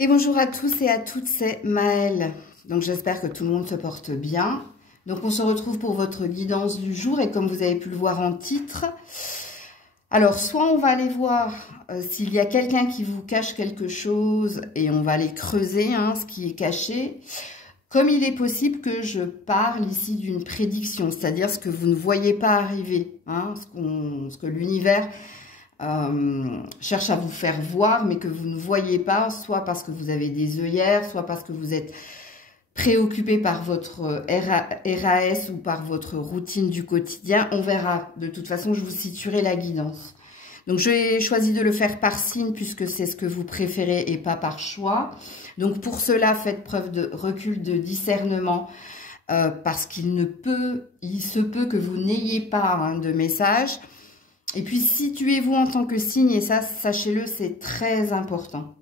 Et bonjour à tous et à toutes, c'est Maëlle. Donc j'espère que tout le monde se porte bien. Donc on se retrouve pour votre guidance du jour et comme vous avez pu le voir en titre, alors soit on va aller voir s'il y a quelqu'un qui vous cache quelque chose et on va aller creuser ce qui est caché. Comme il est possible que je parle ici d'une prédiction, c'est-à-dire ce que vous ne voyez pas arriver, ce que l'univers cherche à vous faire voir, mais que vous ne voyez pas, soit parce que vous avez des œillères, soit parce que vous êtes préoccupé par votre RAS ou par votre routine du quotidien. On verra. De toute façon, je vous situerai la guidance. Donc, j'ai choisi de le faire par signe puisque c'est ce que vous préférez et pas par choix. Donc, pour cela, faites preuve de recul, de discernement parce il se peut que vous n'ayez pas de message. Et puis, situez-vous en tant que signe, et ça, sachez-le, c'est très important.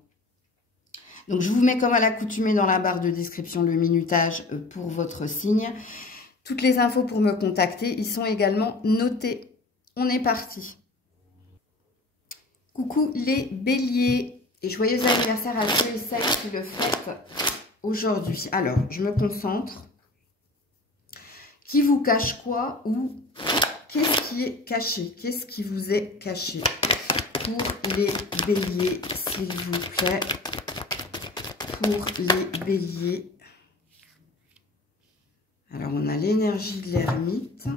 Donc, je vous mets comme à l'accoutumée dans la barre de description le minutage pour votre signe. Toutes les infos pour me contacter, ils sont également notés. On est parti. Coucou les béliers et joyeux anniversaire à ceux et celles qui le fêtent aujourd'hui. Alors, je me concentre. Qui vous cache quoi ou... Qu'est-ce qui est caché? Qu'est-ce qui vous est caché? Pour les béliers, s'il vous plaît. Pour les béliers. Alors, on a l'énergie de l'ermite.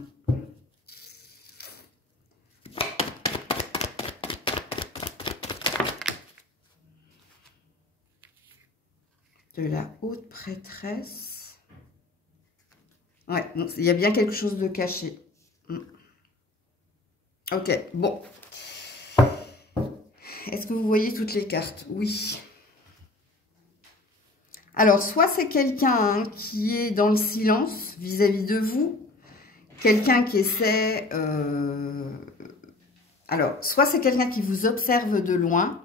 De la haute prêtresse. Ouais, donc il y a bien quelque chose de caché. Ok, bon. Est-ce que vous voyez toutes les cartes? Oui. Alors, soit c'est quelqu'un qui est dans le silence vis-à-vis de vous. Quelqu'un qui essaie... Alors, soit c'est quelqu'un qui vous observe de loin.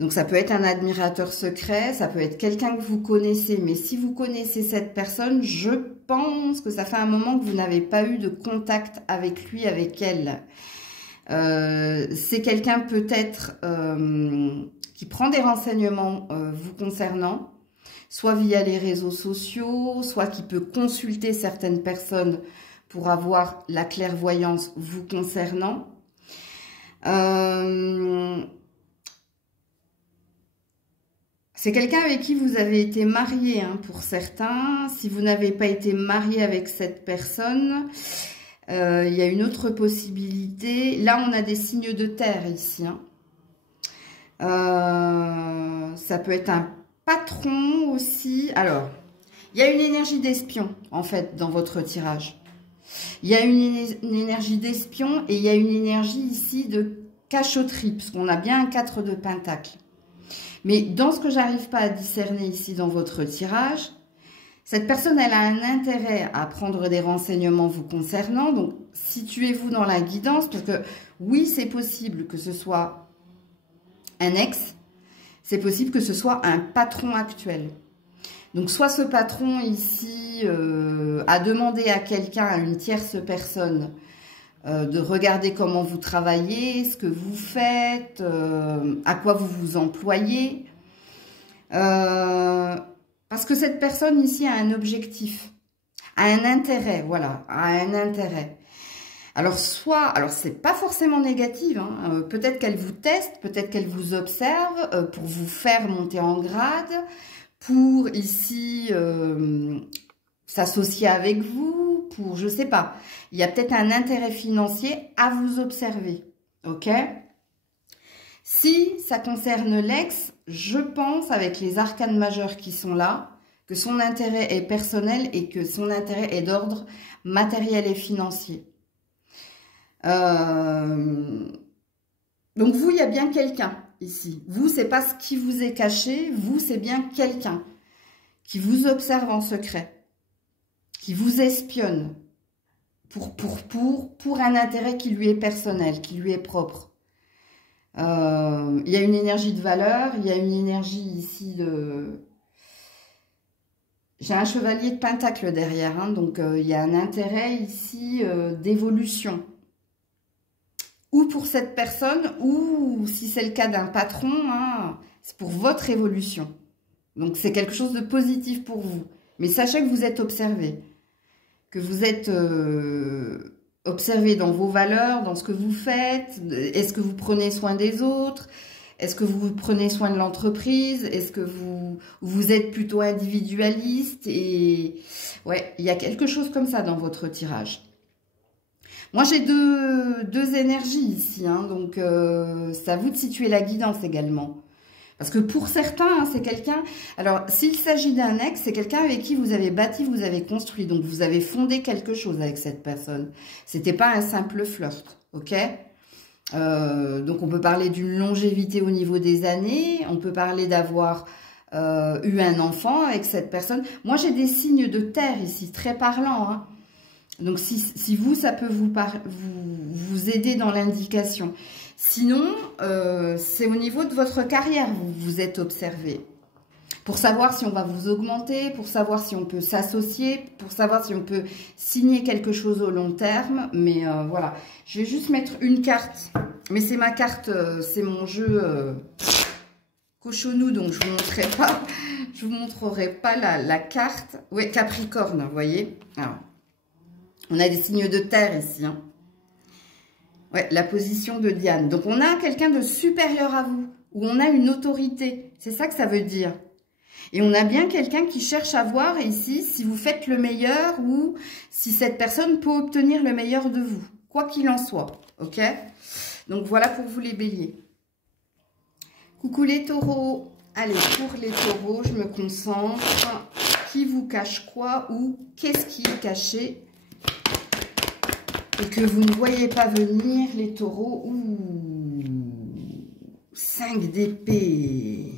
Donc, ça peut être un admirateur secret. Ça peut être quelqu'un que vous connaissez. Mais si vous connaissez cette personne, je pense que ça fait un moment que vous n'avez pas eu de contact avec lui, avec elle. C'est quelqu'un peut-être qui prend des renseignements vous concernant, soit via les réseaux sociaux, soit qui peut consulter certaines personnes pour avoir la clairvoyance vous concernant. C'est quelqu'un avec qui vous avez été marié pour certains. Si vous n'avez pas été marié avec cette personne... il y a une autre possibilité. Là, on a des signes de terre ici. Ça peut être un patron aussi. Alors, il y a une énergie d'espion, en fait, dans votre tirage. Il y a une énergie d'espion et il y a une énergie ici de cachotterie, parce qu'on a bien un 4 de pentacle. Mais dans ce que j'arrive pas à discerner ici dans votre tirage... Cette personne, elle a un intérêt à prendre des renseignements vous concernant. Donc, situez-vous dans la guidance. Parce que, oui, c'est possible que ce soit un ex. C'est possible que ce soit un patron actuel. Donc, soit ce patron ici a demandé à quelqu'un, à une tierce personne, de regarder comment vous travaillez, ce que vous faites, à quoi vous vous employez. Parce que cette personne ici a un objectif, a un intérêt, voilà, a un intérêt. Alors, alors c'est pas forcément négatif, peut-être qu'elle vous teste, peut-être qu'elle vous observe pour vous faire monter en grade, pour ici s'associer avec vous, pour, je sais pas. Il y a peut-être un intérêt financier à vous observer, ok ? Si ça concerne l'ex, je pense, avec les arcanes majeures qui sont là, que son intérêt est personnel et que son intérêt est d'ordre matériel et financier. Donc vous, il y a bien quelqu'un ici. Vous, c'est pas ce qui vous est caché. Vous, c'est bien quelqu'un qui vous observe en secret, qui vous espionne pour un intérêt qui lui est personnel, qui lui est propre. Il y a une énergie de valeur, il y a une énergie ici de... J'ai un chevalier de pentacle derrière, donc il y a un intérêt ici d'évolution. ou pour cette personne, ou si c'est le cas d'un patron, hein, c'est pour votre évolution. Donc, c'est quelque chose de positif pour vous. Mais sachez que vous êtes observé. Que vous êtes observé dans vos valeurs, dans ce que vous faites. Est-ce que vous prenez soin des autres? Est-ce que vous prenez soin de l'entreprise? Est-ce que vous êtes plutôt individualiste? Et ouais, il y a quelque chose comme ça dans votre tirage. Moi, j'ai deux énergies ici, hein, donc c'est à vous de situer la guidance également. Parce que pour certains, hein, c'est quelqu'un... Alors, s'il s'agit d'un ex, c'est quelqu'un avec qui vous avez bâti, vous avez construit. Donc, vous avez fondé quelque chose avec cette personne. C'était pas un simple flirt, ok? Donc, on peut parler d'une longévité au niveau des années. On peut parler d'avoir eu un enfant avec cette personne. Moi, j'ai des signes de terre ici, très parlants, hein. Donc, si vous, ça peut vous aider dans l'indication. Sinon, c'est au niveau de votre carrière, vous êtes observé. Pour savoir si on va vous augmenter, pour savoir si on peut s'associer, pour savoir si on peut signer quelque chose au long terme. Mais voilà, je vais juste mettre une carte. Mais c'est ma carte, c'est mon jeu cochonou, donc je vous montrerai pas la carte. Oui, Capricorne, vous voyez. Alors, on a des signes de terre ici, hein. Ouais, la position de Diane. Donc, on a quelqu'un de supérieur à vous, ou on a une autorité. C'est ça que ça veut dire. Et on a bien quelqu'un qui cherche à voir ici si vous faites le meilleur ou si cette personne peut obtenir le meilleur de vous. Quoi qu'il en soit, ok? Donc, voilà pour vous les béliers. Coucou les taureaux. Allez, pour les taureaux, je me concentre. Qui vous cache quoi ou qu'est-ce qui est caché et que vous ne voyez pas venir, les taureaux. Ouh, 5 d'épée.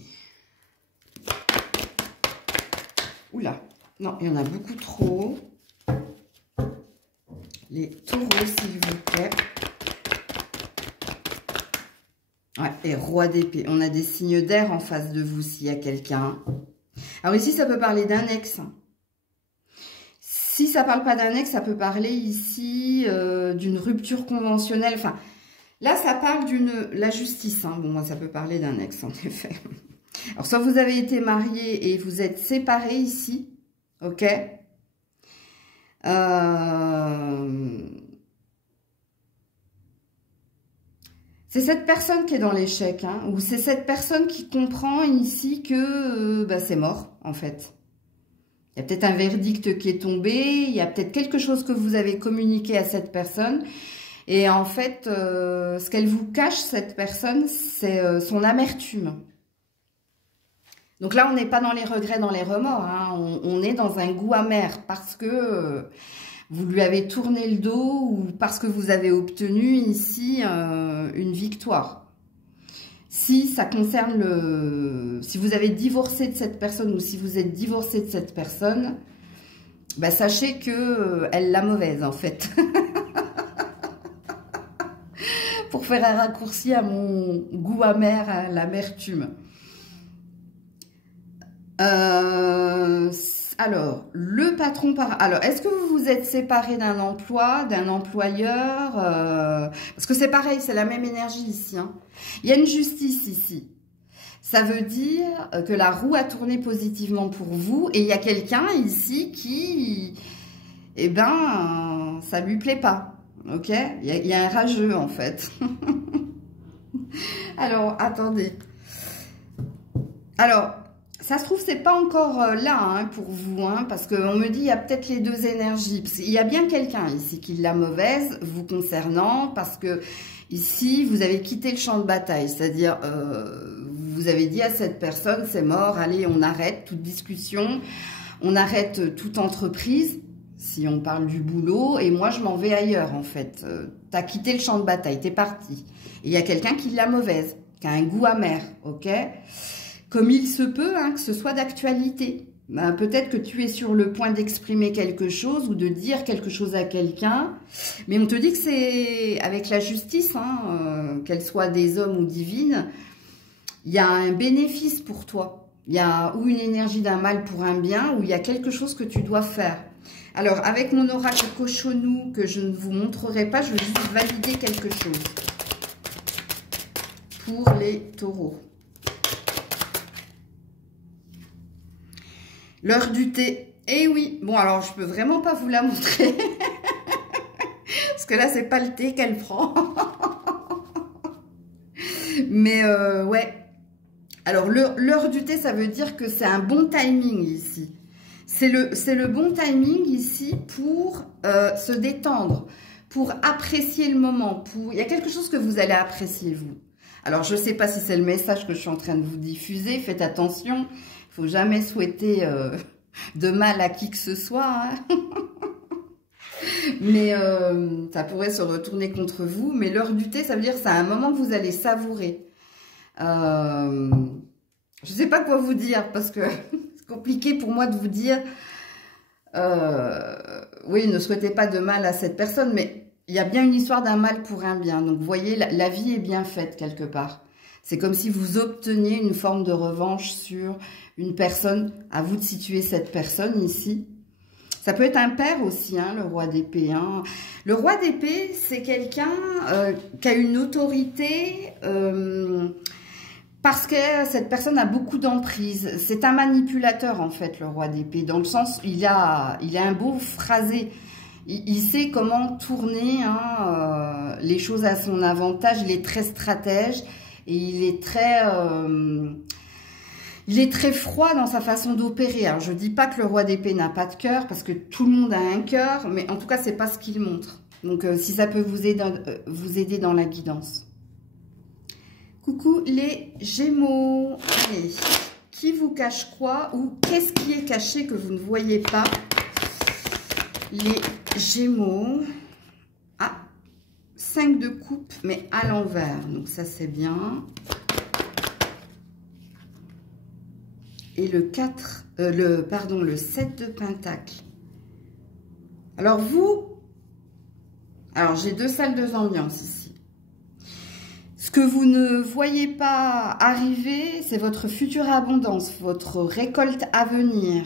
Oula, non, il y en a beaucoup trop. Les taureaux, s'il vous plaît. Ouais, et roi d'épée. On a des signes d'air en face de vous s'il y a quelqu'un. Alors ici, ça peut parler d'un ex. Si ça parle pas d'un ex, ça peut parler ici d'une rupture conventionnelle. Enfin, là, ça parle la justice. Hein. Bon, moi, ça peut parler d'un ex, en effet. Alors, soit vous avez été marié et vous êtes séparés ici, ok? C'est cette personne qui est dans l'échec, hein, ou c'est cette personne qui comprend ici que bah, c'est mort, en fait. Il y a peut-être un verdict qui est tombé, il y a peut-être quelque chose que vous avez communiqué à cette personne. Et en fait, ce qu'elle vous cache, cette personne, c'est son amertume. Donc là, on n'est pas dans les regrets, dans les remords. Hein. On est dans un goût amer parce que vous lui avez tourné le dos ou parce que vous avez obtenu ici une victoire. Si ça concerne si vous avez divorcé de cette personne ou si vous êtes divorcé de cette personne, bah sachez que elle l'a mauvaise en fait. Pour faire un raccourci à mon goût amer, à l'amertume. Alors, le patron Alors, est-ce que vous vous êtes séparé d'un emploi, d'un employeur parce que c'est pareil, c'est la même énergie ici. Hein. Il y a une justice ici. Ça veut dire que la roue a tourné positivement pour vous. Et il y a quelqu'un ici qui... Eh ben, ça lui plaît pas. Ok? Il y a un rageux, en fait. Alors, attendez. Alors... Ça se trouve, c'est pas encore là hein, pour vous, hein, parce qu'on me dit il y a peut-être les deux énergies. Parce qu'il y a bien quelqu'un ici qui l'a mauvaise, vous concernant, parce que ici, vous avez quitté le champ de bataille. C'est-à-dire, vous avez dit à cette personne, c'est mort, allez, on arrête toute discussion, on arrête toute entreprise, si on parle du boulot, et moi, je m'en vais ailleurs, en fait. Tu as quitté le champ de bataille, tu es parti. Et il y a quelqu'un qui l'a mauvaise, qui a un goût amer, ok ? Comme il se peut hein, que ce soit d'actualité. Ben, peut-être que tu es sur le point d'exprimer quelque chose ou de dire quelque chose à quelqu'un. Mais on te dit que c'est avec la justice, hein, qu'elle soit des hommes ou divine, il y a un bénéfice pour toi. Il y a ou une énergie d'un mal pour un bien, ou il y a quelque chose que tu dois faire. Alors, avec mon oracle cochonou que je ne vous montrerai pas, je veux juste valider quelque chose. pour les taureaux. L'heure du thé. Eh oui, bon alors je peux vraiment pas vous la montrer. Parce que là, c'est pas le thé qu'elle prend. Mais ouais. Alors, l'heure du thé, ça veut dire que c'est un bon timing ici. C'est le bon timing ici pour se détendre, pour apprécier le moment. Il y a quelque chose que vous allez apprécier, vous. Alors, je ne sais pas si c'est le message que je suis en train de vous diffuser. Faites attention. Il ne faut jamais souhaiter de mal à qui que ce soit. Hein. Mais ça pourrait se retourner contre vous. Mais l'heure du thé, ça veut dire que c'est un moment que vous allez savourer. Je ne sais pas quoi vous dire parce que c'est compliqué pour moi de vous dire oui, ne souhaitez pas de mal à cette personne, mais il y a bien une histoire d'un mal pour un bien. Donc vous voyez, la vie est bien faite quelque part. C'est comme si vous obteniez une forme de revanche sur une personne. À vous de situer cette personne ici. Ça peut être un père aussi, hein, le roi d'épée. Hein. Le roi d'épée, c'est quelqu'un qui a une autorité parce que cette personne a beaucoup d'emprise. C'est un manipulateur, en fait, le roi d'épée. Dans le sens, il a un beau phrasé. Il sait comment tourner hein, les choses à son avantage. Il est très stratège et il est très froid dans sa façon d'opérer. Alors, je ne dis pas que le roi d'épée n'a pas de cœur, parce que tout le monde a un cœur, mais en tout cas, ce n'est pas ce qu'il montre. Donc, si ça peut vous aider dans la guidance. Coucou les Gémeaux. Allez, qui vous cache quoi ou qu'est-ce qui est caché que vous ne voyez pas? Les Gémeaux. Ah, 5 de coupe, mais à l'envers. Donc, ça, c'est bien. Et le 7 de pentacle. Alors j'ai 2 salles de ambiance ici. Ce que vous ne voyez pas arriver, c'est votre future abondance, votre récolte à venir.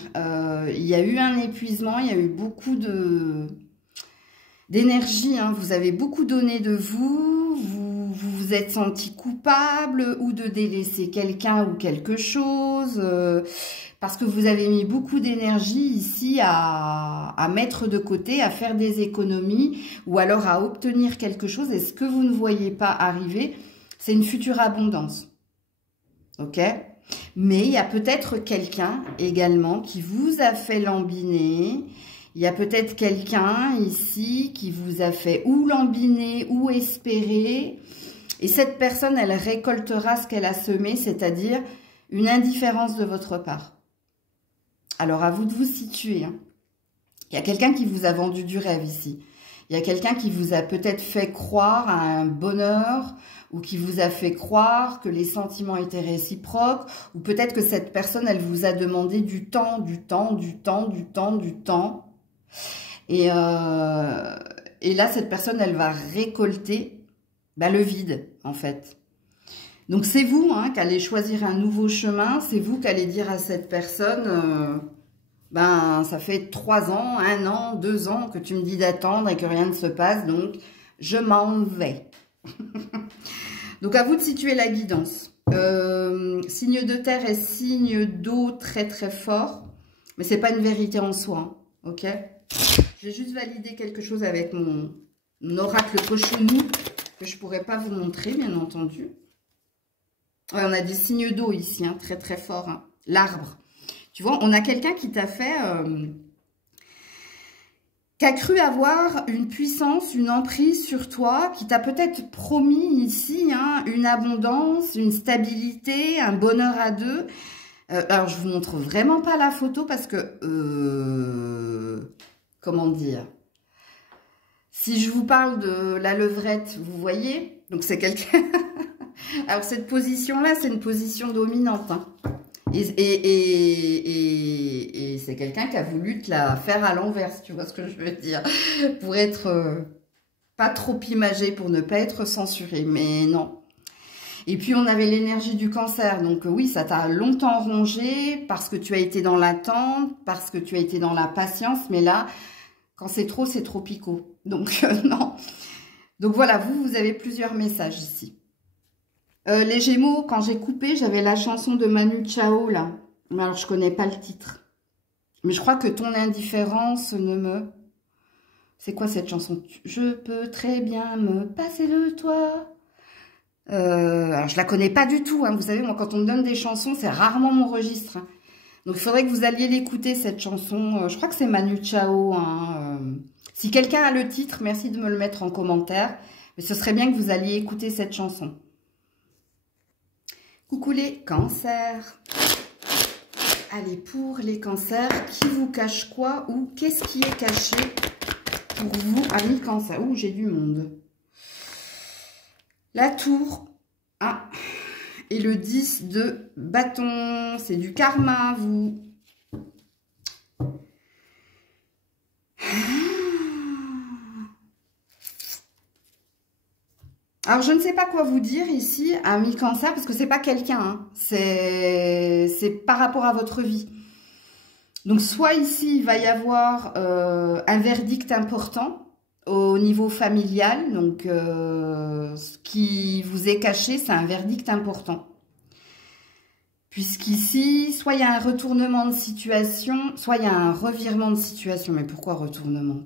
Il y a eu un épuisement, il y a eu beaucoup d'énergie. Hein. Vous avez beaucoup donné de vous vous êtes senti coupable ou de délaisser quelqu'un ou quelque chose parce que vous avez mis beaucoup d'énergie ici à mettre de côté, à faire des économies ou alors à obtenir quelque chose. Et ce que vous ne voyez pas arriver, c'est une future abondance. Ok? Mais il y a peut-être quelqu'un également qui vous a fait lambiner. Il y a peut-être quelqu'un ici qui vous a fait ou lambiner ou espérer. Et cette personne, elle récoltera ce qu'elle a semé, c'est-à-dire une indifférence de votre part. Alors, à vous de vous situer. Hein. Il y a quelqu'un qui vous a vendu du rêve ici. Il y a quelqu'un qui vous a peut-être fait croire à un bonheur ou qui vous a fait croire que les sentiments étaient réciproques ou peut-être que cette personne, elle vous a demandé du temps. Et là, cette personne, elle va récolter le vide, en fait. Donc, c'est vous hein, qui allez choisir un nouveau chemin. C'est vous qui allez dire à cette personne, ça fait 3 ans, 1 an, 2 ans que tu me dis d'attendre et que rien ne se passe. Donc, je m'en vais. Donc, à vous de situer la guidance. Signe de terre et signe d'eau très, très fort. Mais ce n'est pas une vérité en soi. Hein, ok? J'ai juste validé quelque chose avec mon oracle cochonou que je ne pourrais pas vous montrer, bien entendu. Ouais, on a des signes d'eau ici, hein, très très forts. Hein. L'arbre. Tu vois, on a quelqu'un qui t'a fait... qui a cru avoir une puissance, une emprise sur toi, qui t'a peut-être promis ici hein, une abondance, une stabilité, un bonheur à deux. Alors, je vous montre vraiment pas la photo parce que... comment dire? Si je vous parle de la levrette, vous voyez? Donc, c'est quelqu'un... Alors, cette position-là, c'est une position dominante. Hein. Et c'est quelqu'un qui a voulu te la faire à l'envers, si tu vois ce que je veux dire. Pour être pas trop imagé, pour ne pas être censuré. Mais non. Et puis, on avait l'énergie du cancer. Donc, oui, ça t'a longtemps rongé parce que tu as été dans l'attente, parce que tu as été dans la patience. Mais là, quand c'est trop picot. Donc, non. Donc, voilà, vous avez plusieurs messages ici. Les Gémeaux, quand j'ai coupé, j'avais la chanson de Manu Chao, là. Mais alors, je connais pas le titre. Mais je crois que ton indifférence ne me... C'est quoi cette chanson? Je peux très bien me passer de toi. Alors, je la connais pas du tout. Hein. Vous savez, moi, quand on me donne des chansons, c'est rarement mon registre. Hein. Donc, il faudrait que vous alliez l'écouter, cette chanson. Je crois que c'est Manu Chao. Hein. Si quelqu'un a le titre, merci de me le mettre en commentaire. Mais ce serait bien que vous alliez écouter cette chanson. Coucou les cancers. Allez, pour les cancers, qui vous cache quoi ou qu'est-ce qui est caché pour vous, amis cancers? Ouh, j'ai du monde. La tour. Ah. Et le 10 de bâton. C'est du karma, vous. Alors, je ne sais pas quoi vous dire ici, amis cancer, parce que c'est pas quelqu'un, hein. C'est par rapport à votre vie. Donc, soit ici, il va y avoir un verdict important au niveau familial. Donc, ce qui vous est caché, c'est un verdict important. Puisqu'ici, soit il y a un retournement de situation, soit il y a un revirement de situation. Mais pourquoi retournement?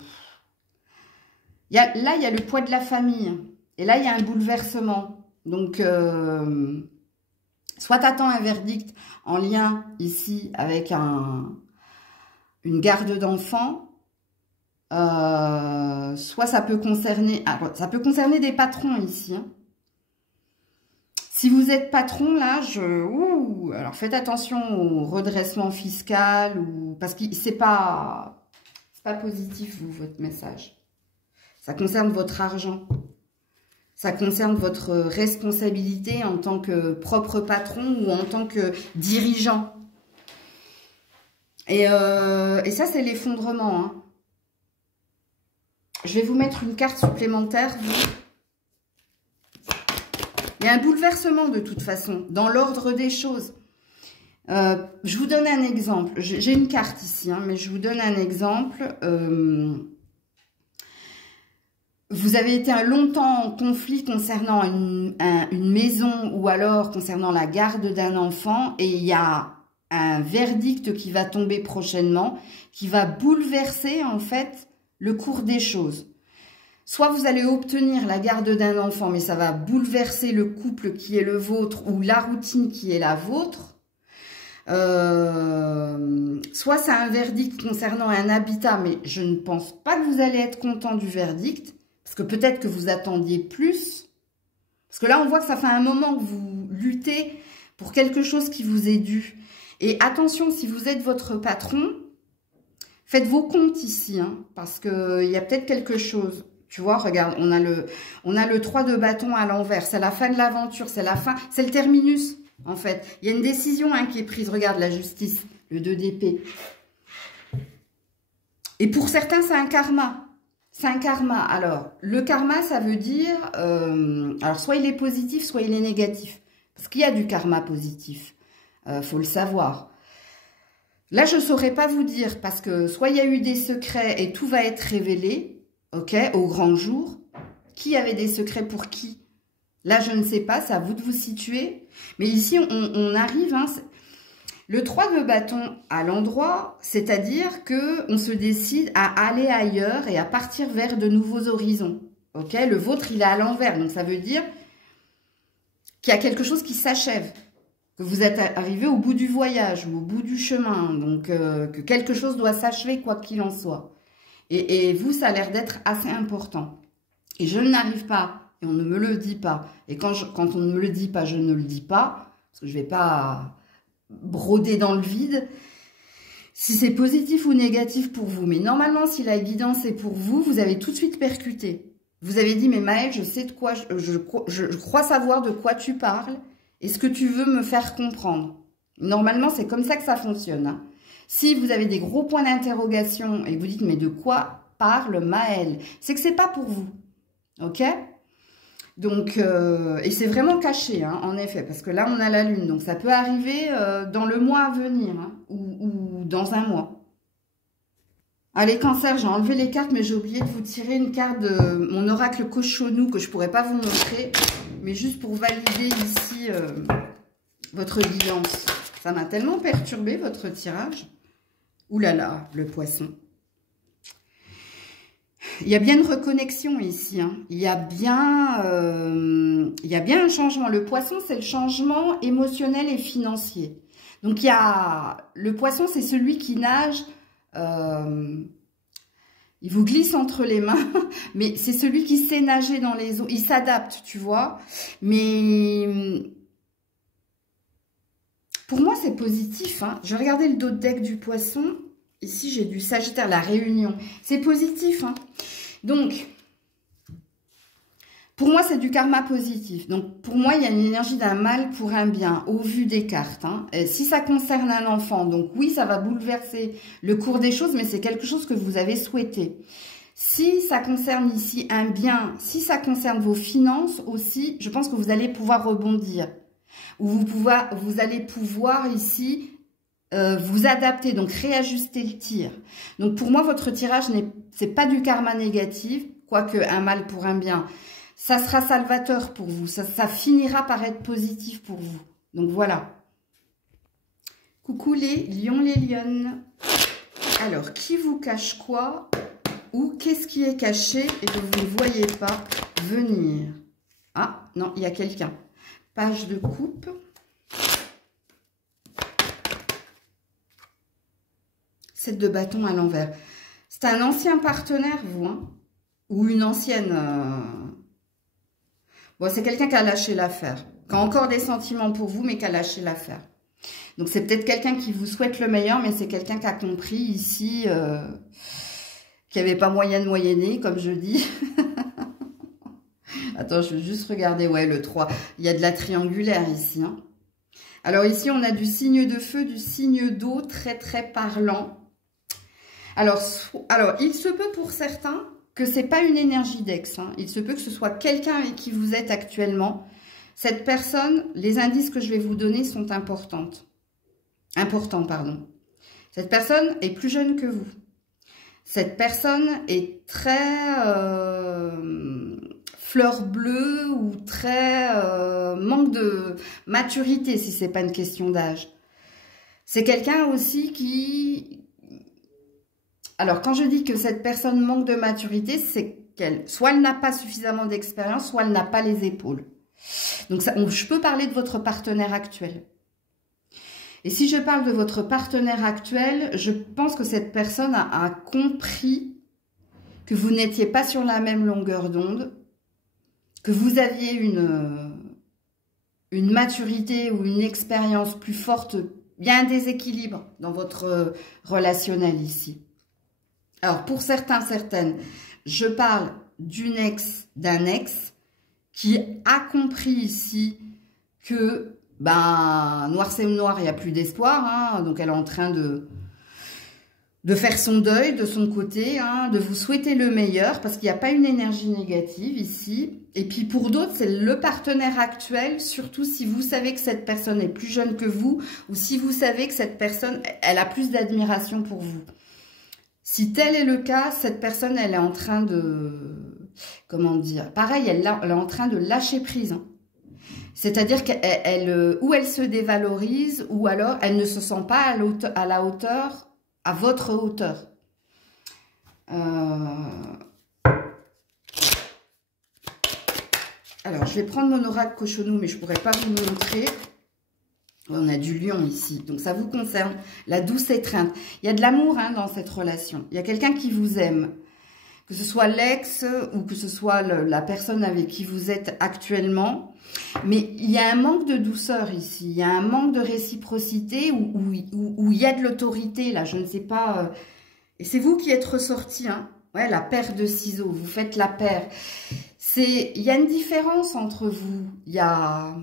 Là, il y a le poids de la famille. Et là, il y a un bouleversement. Donc, soit tu attends un verdict en lien ici avec une garde d'enfants, soit ça peut concerner... Alors, ça peut concerner des patrons ici. Hein. Si vous êtes patron, là, alors faites attention au redressement fiscal, parce que c'est pas positif, vous, votre message. Ça concerne votre argent. Ça concerne votre responsabilité en tant que propre patron ou en tant que dirigeant. Et ça, c'est l'effondrement. Hein. Je vais vous mettre une carte supplémentaire. Il y a un bouleversement de toute façon, dans l'ordre des choses. Je vous donne un exemple. J'ai une carte ici, hein, mais je vous donne un exemple. Vous avez été longtemps en conflit concernant une maison ou alors concernant la garde d'un enfant et il y a un verdict qui va tomber prochainement qui va bouleverser en fait le cours des choses. Soit vous allez obtenir la garde d'un enfant mais ça va bouleverser le couple qui est le vôtre ou la routine qui est la vôtre. Soit c'est un verdict concernant un habitat mais je ne pense pas que vous allez être content du verdict. Parce que peut-être que vous attendiez plus. Parce que là, on voit que ça fait un moment que vous luttez pour quelque chose qui vous est dû. Et attention, si vous êtes votre patron, faites vos comptes ici. Hein, parce qu'il y a peut-être quelque chose. Tu vois, regarde, on a le 3 de bâton à l'envers. C'est la fin de l'aventure, c'est la fin, c'est le terminus, en fait. Il y a une décision hein, qui est prise. Regarde, la justice, le 2 d'épée. Et pour certains, c'est un karma. C'est un karma. Alors, le karma, ça veut dire... alors, soit il est positif, soit il est négatif. Parce qu'il y a du karma positif. Faut le savoir. Là, je ne saurais pas vous dire. Parce que soit il y a eu des secrets et tout va être révélé. Ok, au grand jour. Qui avait des secrets pour qui? Là, je ne sais pas. C'est à vous de vous situer. Mais ici, on arrive... Hein, le 3 de bâton à l'endroit, c'est-à-dire qu'on se décide à aller ailleurs et à partir vers de nouveaux horizons. Ok, le vôtre, il est à l'envers. Donc, ça veut dire qu'il y a quelque chose qui s'achève. Que vous êtes arrivé au bout du voyage ou au bout du chemin. Donc, que quelque chose doit s'achever quoi qu'il en soit. Et vous, ça a l'air d'être assez important. Et je n'arrive pas, et on ne me le dit pas. Et quand on ne me le dit pas, je ne le dis pas. Parce que je ne vais pas... broder dans le vide, si c'est positif ou négatif pour vous. Mais normalement, si la guidance est pour vous, vous avez tout de suite percuté. Vous avez dit, mais Maëlle, je sais de quoi, je crois savoir de quoi tu parles et ce que tu veux me faire comprendre. Normalement, c'est comme ça que ça fonctionne. Hein. Si vous avez des gros points d'interrogation et que vous dites, mais de quoi parle Maëlle? C'est que c'est pas pour vous. Ok ? Donc, et c'est vraiment caché, hein, en effet, parce que là, on a la lune. Donc, ça peut arriver dans le mois à venir, hein, ou dans un mois. Allez, cancer, j'ai enlevé les cartes, mais j'ai oublié de vous tirer une carte de mon oracle Cochonou que je pourrais pas vous montrer. mais juste pour valider ici votre guidance. Ça m'a tellement perturbé, votre tirage. Ouh là là, le poisson. Il y a bien une reconnexion ici. Hein. Il y a bien un changement. Le poisson, c'est le changement émotionnel et financier. Donc, il y a le poisson, c'est celui qui nage. Il vous glisse entre les mains, mais c'est celui qui sait nager dans les eaux. Il s'adapte, tu vois. Mais pour moi, c'est positif. Hein. Je vais regarder le dos de deck du poisson. Ici, j'ai du Sagittaire, la réunion. C'est positif. Hein. Donc, pour moi, c'est du karma positif. Donc, pour moi, il y a une énergie d'un mal pour un bien, au vu des cartes. Hein. Si ça concerne un enfant, donc oui, ça va bouleverser le cours des choses, mais c'est quelque chose que vous avez souhaité. Si ça concerne ici un bien, si ça concerne vos finances aussi, je pense que vous allez pouvoir rebondir. Ou vous allez pouvoir ici vous adapter, donc réajuster le tir. Donc pour moi, votre tirage, c'est pas du karma négatif, quoique un mal pour un bien. Ça sera salvateur pour vous, ça finira par être positif pour vous. Donc voilà. Coucou les lions, les lionnes. Alors, qui vous cache quoi? Ou qu'est-ce qui est caché et que vous ne voyez pas venir? Ah, non, il y a quelqu'un. Page de coupe. Sept de bâton à l'envers. C'est un ancien partenaire, vous, hein? Ou une ancienne... Bon, c'est quelqu'un qui a lâché l'affaire. Qui a encore des sentiments pour vous, mais qui a lâché l'affaire. Donc, c'est peut-être quelqu'un qui vous souhaite le meilleur, mais c'est quelqu'un qui a compris ici... qu'il n'y avait pas moyen de moyenner, comme je dis. Attends, je vais juste regarder. Ouais, le 3. Il y a de la triangulaire ici. Hein. Alors ici, on a du signe de feu, du signe d'eau, très très parlant. Alors, il se peut pour certains que ce n'est pas une énergie d'ex. Hein. Il se peut que ce soit quelqu'un avec qui vous êtes actuellement. Cette personne, les indices que je vais vous donner sont importants, pardon. Cette personne est plus jeune que vous. Cette personne est très fleur bleue ou très manque de maturité, si ce n'est pas une question d'âge. C'est quelqu'un aussi qui... Alors, quand je dis que cette personne manque de maturité, c'est qu'elle, soit elle n'a pas suffisamment d'expérience, soit elle n'a pas les épaules. Donc, je peux parler de votre partenaire actuel. Et si je parle de votre partenaire actuel, je pense que cette personne a compris que vous n'étiez pas sur la même longueur d'onde, que vous aviez une maturité ou une expérience plus forte. Il y a un déséquilibre dans votre relationnel ici. Alors, pour certains, certaines, je parle d'une ex, d'un ex qui a compris ici que... Ben, noir c'est noir, il n'y a plus d'espoir, hein, donc elle est en train de faire son deuil de son côté, hein, de vous souhaiter le meilleur, parce qu'il n'y a pas une énergie négative ici. Et puis pour d'autres, c'est le partenaire actuel, surtout si vous savez que cette personne est plus jeune que vous, ou si vous savez que cette personne, elle a plus d'admiration pour vous. Si tel est le cas, cette personne, elle est en train de... Comment dire? Pareil, elle est en train de lâcher prise, hein. C'est-à-dire qu'elle ou elle se dévalorise, ou alors elle ne se sent pas à la hauteur, à votre hauteur. Alors, je vais prendre mon oracle Cochonou, mais je ne pourrais pas vous le montrer. On a du lion ici, donc ça vous concerne. La douce étreinte. Il y a de l'amour hein, dans cette relation. Il y a quelqu'un qui vous aime. Que ce soit l'ex ou que ce soit la personne avec qui vous êtes actuellement. Mais il y a un manque de douceur ici. Il y a un manque de réciprocité où il y a de l'autorité, là, je ne sais pas. Et c'est vous qui êtes ressorti, hein. Ouais, la paire de ciseaux, vous faites la paire. Il y a une différence entre vous. Il y a...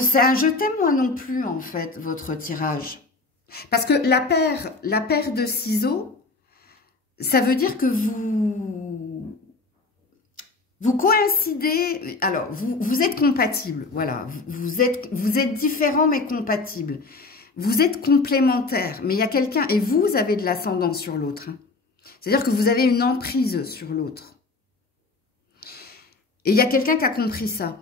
c'est un je t'aime moi non plus, en fait, votre tirage. Parce que la paire de ciseaux, ça veut dire que vous coïncidez, alors vous êtes compatibles, voilà, vous êtes différents mais compatibles. Vous êtes complémentaires, mais il y a quelqu'un, et vous avez de l'ascendant sur l'autre. Hein. C'est-à-dire que vous avez une emprise sur l'autre. Et il y a quelqu'un qui a compris ça.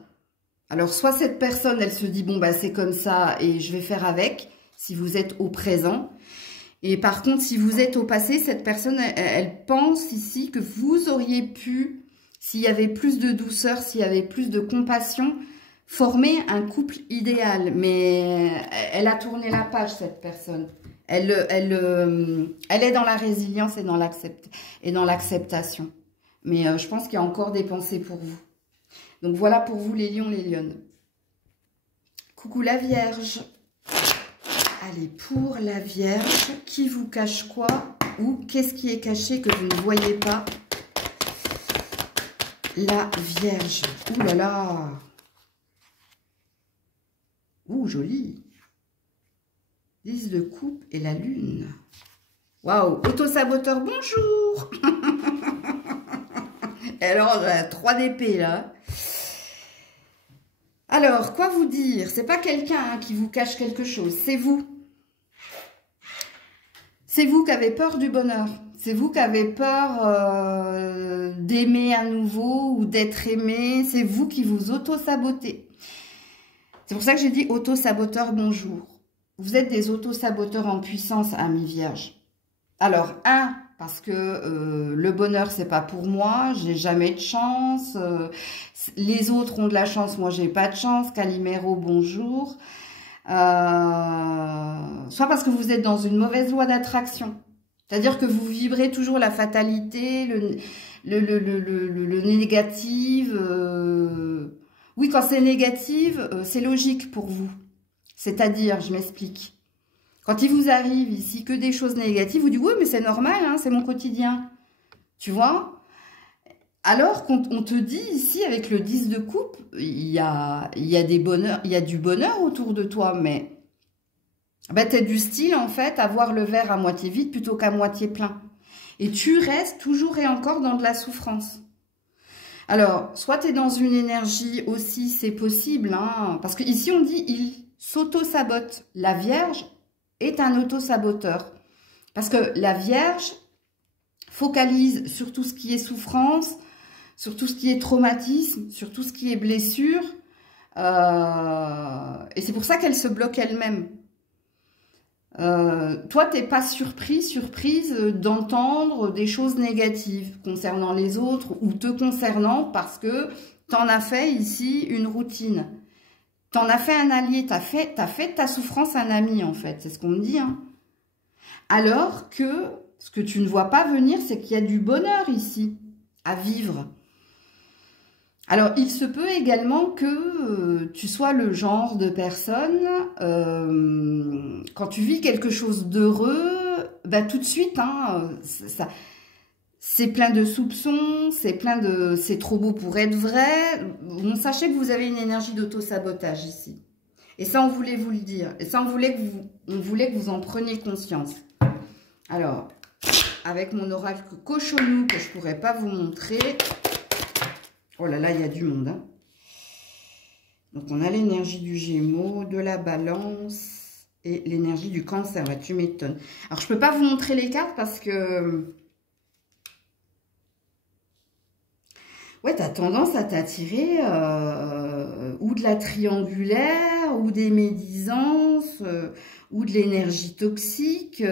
Alors, soit cette personne, elle se dit, bon, bah, c'est comme ça et je vais faire avec, si vous êtes au présent. Et par contre, si vous êtes au passé, cette personne, elle pense ici que vous auriez pu, s'il y avait plus de douceur, s'il y avait plus de compassion, former un couple idéal. Mais elle a tourné la page, cette personne. Elle est dans la résilience et dans l'acceptation. Mais je pense qu'il y a encore des pensées pour vous. Donc voilà pour vous les lions, les lionnes. Coucou la Vierge. Allez, pour la Vierge, qui vous cache quoi? Ou qu'est-ce qui est caché que vous ne voyez pas? La Vierge. Ouh là là. Ouh, joli. 10 de coupe et la lune. Waouh, auto-saboteur, bonjour. Et alors, 3 d'épée là. Alors, quoi vous dire? C'est pas quelqu'un qui vous cache quelque chose, c'est vous. C'est vous qui avez peur du bonheur. C'est vous qui avez peur d'aimer à nouveau ou d'être aimé. C'est vous qui vous auto-sabotez. C'est pour ça que j'ai dit auto-saboteur, bonjour. Vous êtes des auto-saboteurs en puissance, amis vierges. Alors, parce que le bonheur, c'est pas pour moi, j'ai jamais de chance. Les autres ont de la chance, moi, j'ai pas de chance. Calimero, bonjour. Soit parce que vous êtes dans une mauvaise loi d'attraction. C'est-à-dire que vous vibrez toujours la fatalité, le négatif. Oui, quand c'est négatif, c'est logique pour vous. C'est-à-dire, je m'explique. Quand il vous arrive ici que des choses négatives, vous dites, oui, mais c'est normal, hein, c'est mon quotidien. Tu vois? Alors qu'on te dit ici, avec le 10 de coupe, il y a du bonheur autour de toi, mais ben, tu es du style, en fait, à voir le verre à moitié vide plutôt qu'à moitié plein. Et tu restes toujours et encore dans de la souffrance. Alors, soit tu es dans une énergie aussi, c'est possible, hein, parce qu'ici on dit, il s'auto-sabote. La Vierge est un auto-saboteur. Parce que la Vierge focalise sur tout ce qui est souffrance, sur tout ce qui est traumatisme, sur tout ce qui est blessure. Et c'est pour ça qu'elle se bloque elle-même. Toi, t'es pas surprise d'entendre des choses négatives concernant les autres ou te concernant parce que t'en as fait ici une routine. T'en as fait un allié, t'as fait de ta souffrance un ami en fait, c'est ce qu'on me dit. Hein. Alors que ce que tu ne vois pas venir, c'est qu'il y a du bonheur ici à vivre. Alors, il se peut également que tu sois le genre de personne, quand tu vis quelque chose d'heureux, bah, tout de suite, hein, c'est plein de soupçons, c'est trop beau pour être vrai. Bon, sachez que vous avez une énergie d'auto-sabotage ici. Et ça, on voulait vous le dire. Et ça, on voulait que vous en preniez conscience. Alors, avec mon oracle cochonou que je ne pourrais pas vous montrer... Oh là là, il y a du monde. Hein. Donc, on a l'énergie du Gémeaux, de la Balance et l'énergie du Cancer. Bah, tu m'étonnes. Alors, je ne peux pas vous montrer les cartes parce que... Ouais, tu as tendance à t'attirer ou de la triangulaire, ou des médisances, ou de l'énergie toxique.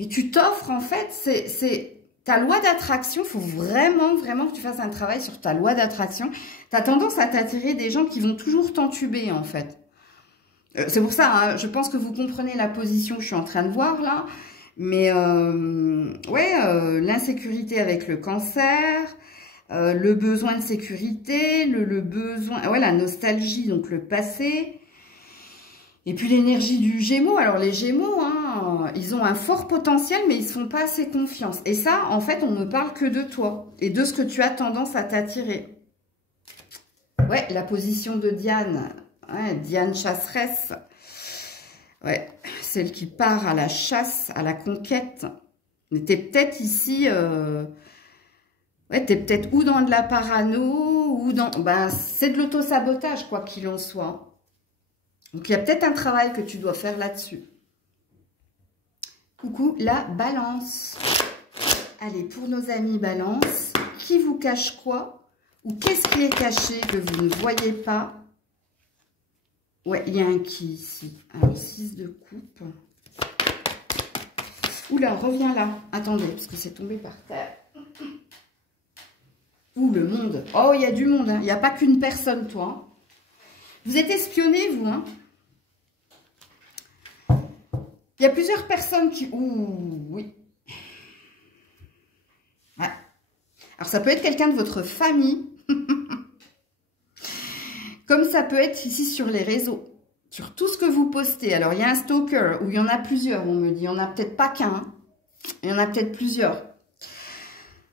Et tu t'offres, en fait, c'est ta loi d'attraction. Il faut vraiment, vraiment que tu fasses un travail sur ta loi d'attraction. Tu as tendance à t'attirer des gens qui vont toujours t'entuber, en fait. C'est pour ça, hein, je pense que vous comprenez la position que je suis en train de voir, là. Mais, ouais, l'insécurité avec le Cancer, le besoin de sécurité, le besoin... Ouais, la nostalgie, donc le passé... Et puis l'énergie du Gémeaux. Alors les Gémeaux, hein, ils ont un fort potentiel, mais ils ne se font pas assez confiance. Et ça, en fait, on ne parle que de toi et de ce que tu as tendance à t'attirer. Ouais, la position de Diane. Ouais, Diane chasseresse. Ouais, celle qui part à la chasse, à la conquête. Mais t'es peut-être ici... Ouais, t'es peut-être ou dans de la parano, ou dans... Ben, c'est de l'auto-sabotage, quoi qu'il en soit. Donc, il y a peut-être un travail que tu dois faire là-dessus. Coucou, la Balance. Allez, pour nos amis balance, qui vous cache quoi? Ou qu'est-ce qui est caché que vous ne voyez pas? Ouais, il y a un qui ici. Alors, 6 de coupe. Oula, reviens là. Attendez, parce que c'est tombé par terre. Ouh, le monde. Oh, il y a du monde. Hein. Il n'y a pas qu'une personne, toi. Vous êtes espionné, vous. Hein. Il y a plusieurs personnes qui... Ouh, oui. Ouais. Alors, ça peut être quelqu'un de votre famille. Comme ça peut être ici sur les réseaux. Sur tout ce que vous postez. Alors, il y a un stalker, ou il y en a plusieurs, on me dit. Il n'y en a peut-être pas qu'un. Hein. Il y en a peut-être plusieurs.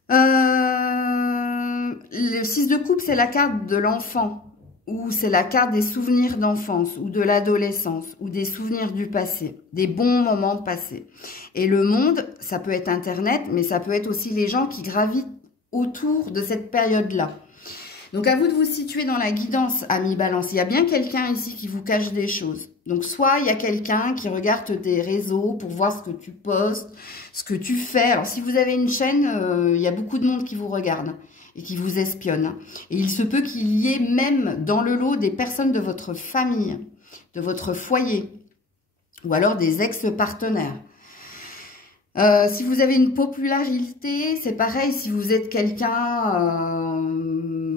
Le 6 de coupe, c'est la carte de l'enfant. Ou c'est la carte des souvenirs d'enfance, ou de l'adolescence, ou des souvenirs du passé. Des bons moments passés. Et le monde, ça peut être Internet, mais ça peut être aussi les gens qui gravitent autour de cette période-là. Donc, à vous de vous situer dans la guidance, amis balance. Il y a bien quelqu'un ici qui vous cache des choses. Donc, soit il y a quelqu'un qui regarde tes réseaux pour voir ce que tu postes, ce que tu fais. Alors, si vous avez une chaîne, il y a beaucoup de monde qui vous regarde et qui vous espionne. Et il se peut qu'il y ait même dans le lot des personnes de votre famille, de votre foyer, ou alors des ex-partenaires. Si vous avez une popularité, c'est pareil, si vous êtes quelqu'un,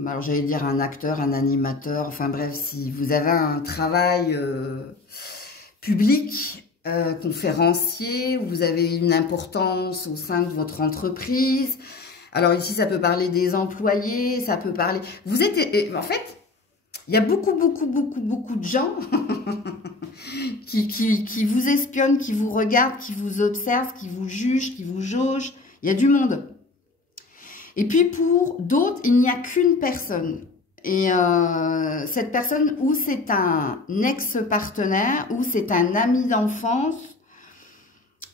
alors j'allais dire un acteur, un animateur, enfin bref, si vous avez un travail public, conférencier, où vous avez une importance au sein de votre entreprise, alors ici ça peut parler des employés, ça peut parler... Vous êtes... En fait, il y a beaucoup de gens... qui vous espionnent, qui vous regardent, qui vous observent, qui vous jugent, qui vous jaugent. Il y a du monde. Et puis pour d'autres, il n'y a qu'une personne. Et cette personne, ou c'est un ex-partenaire, ou c'est un ami d'enfance,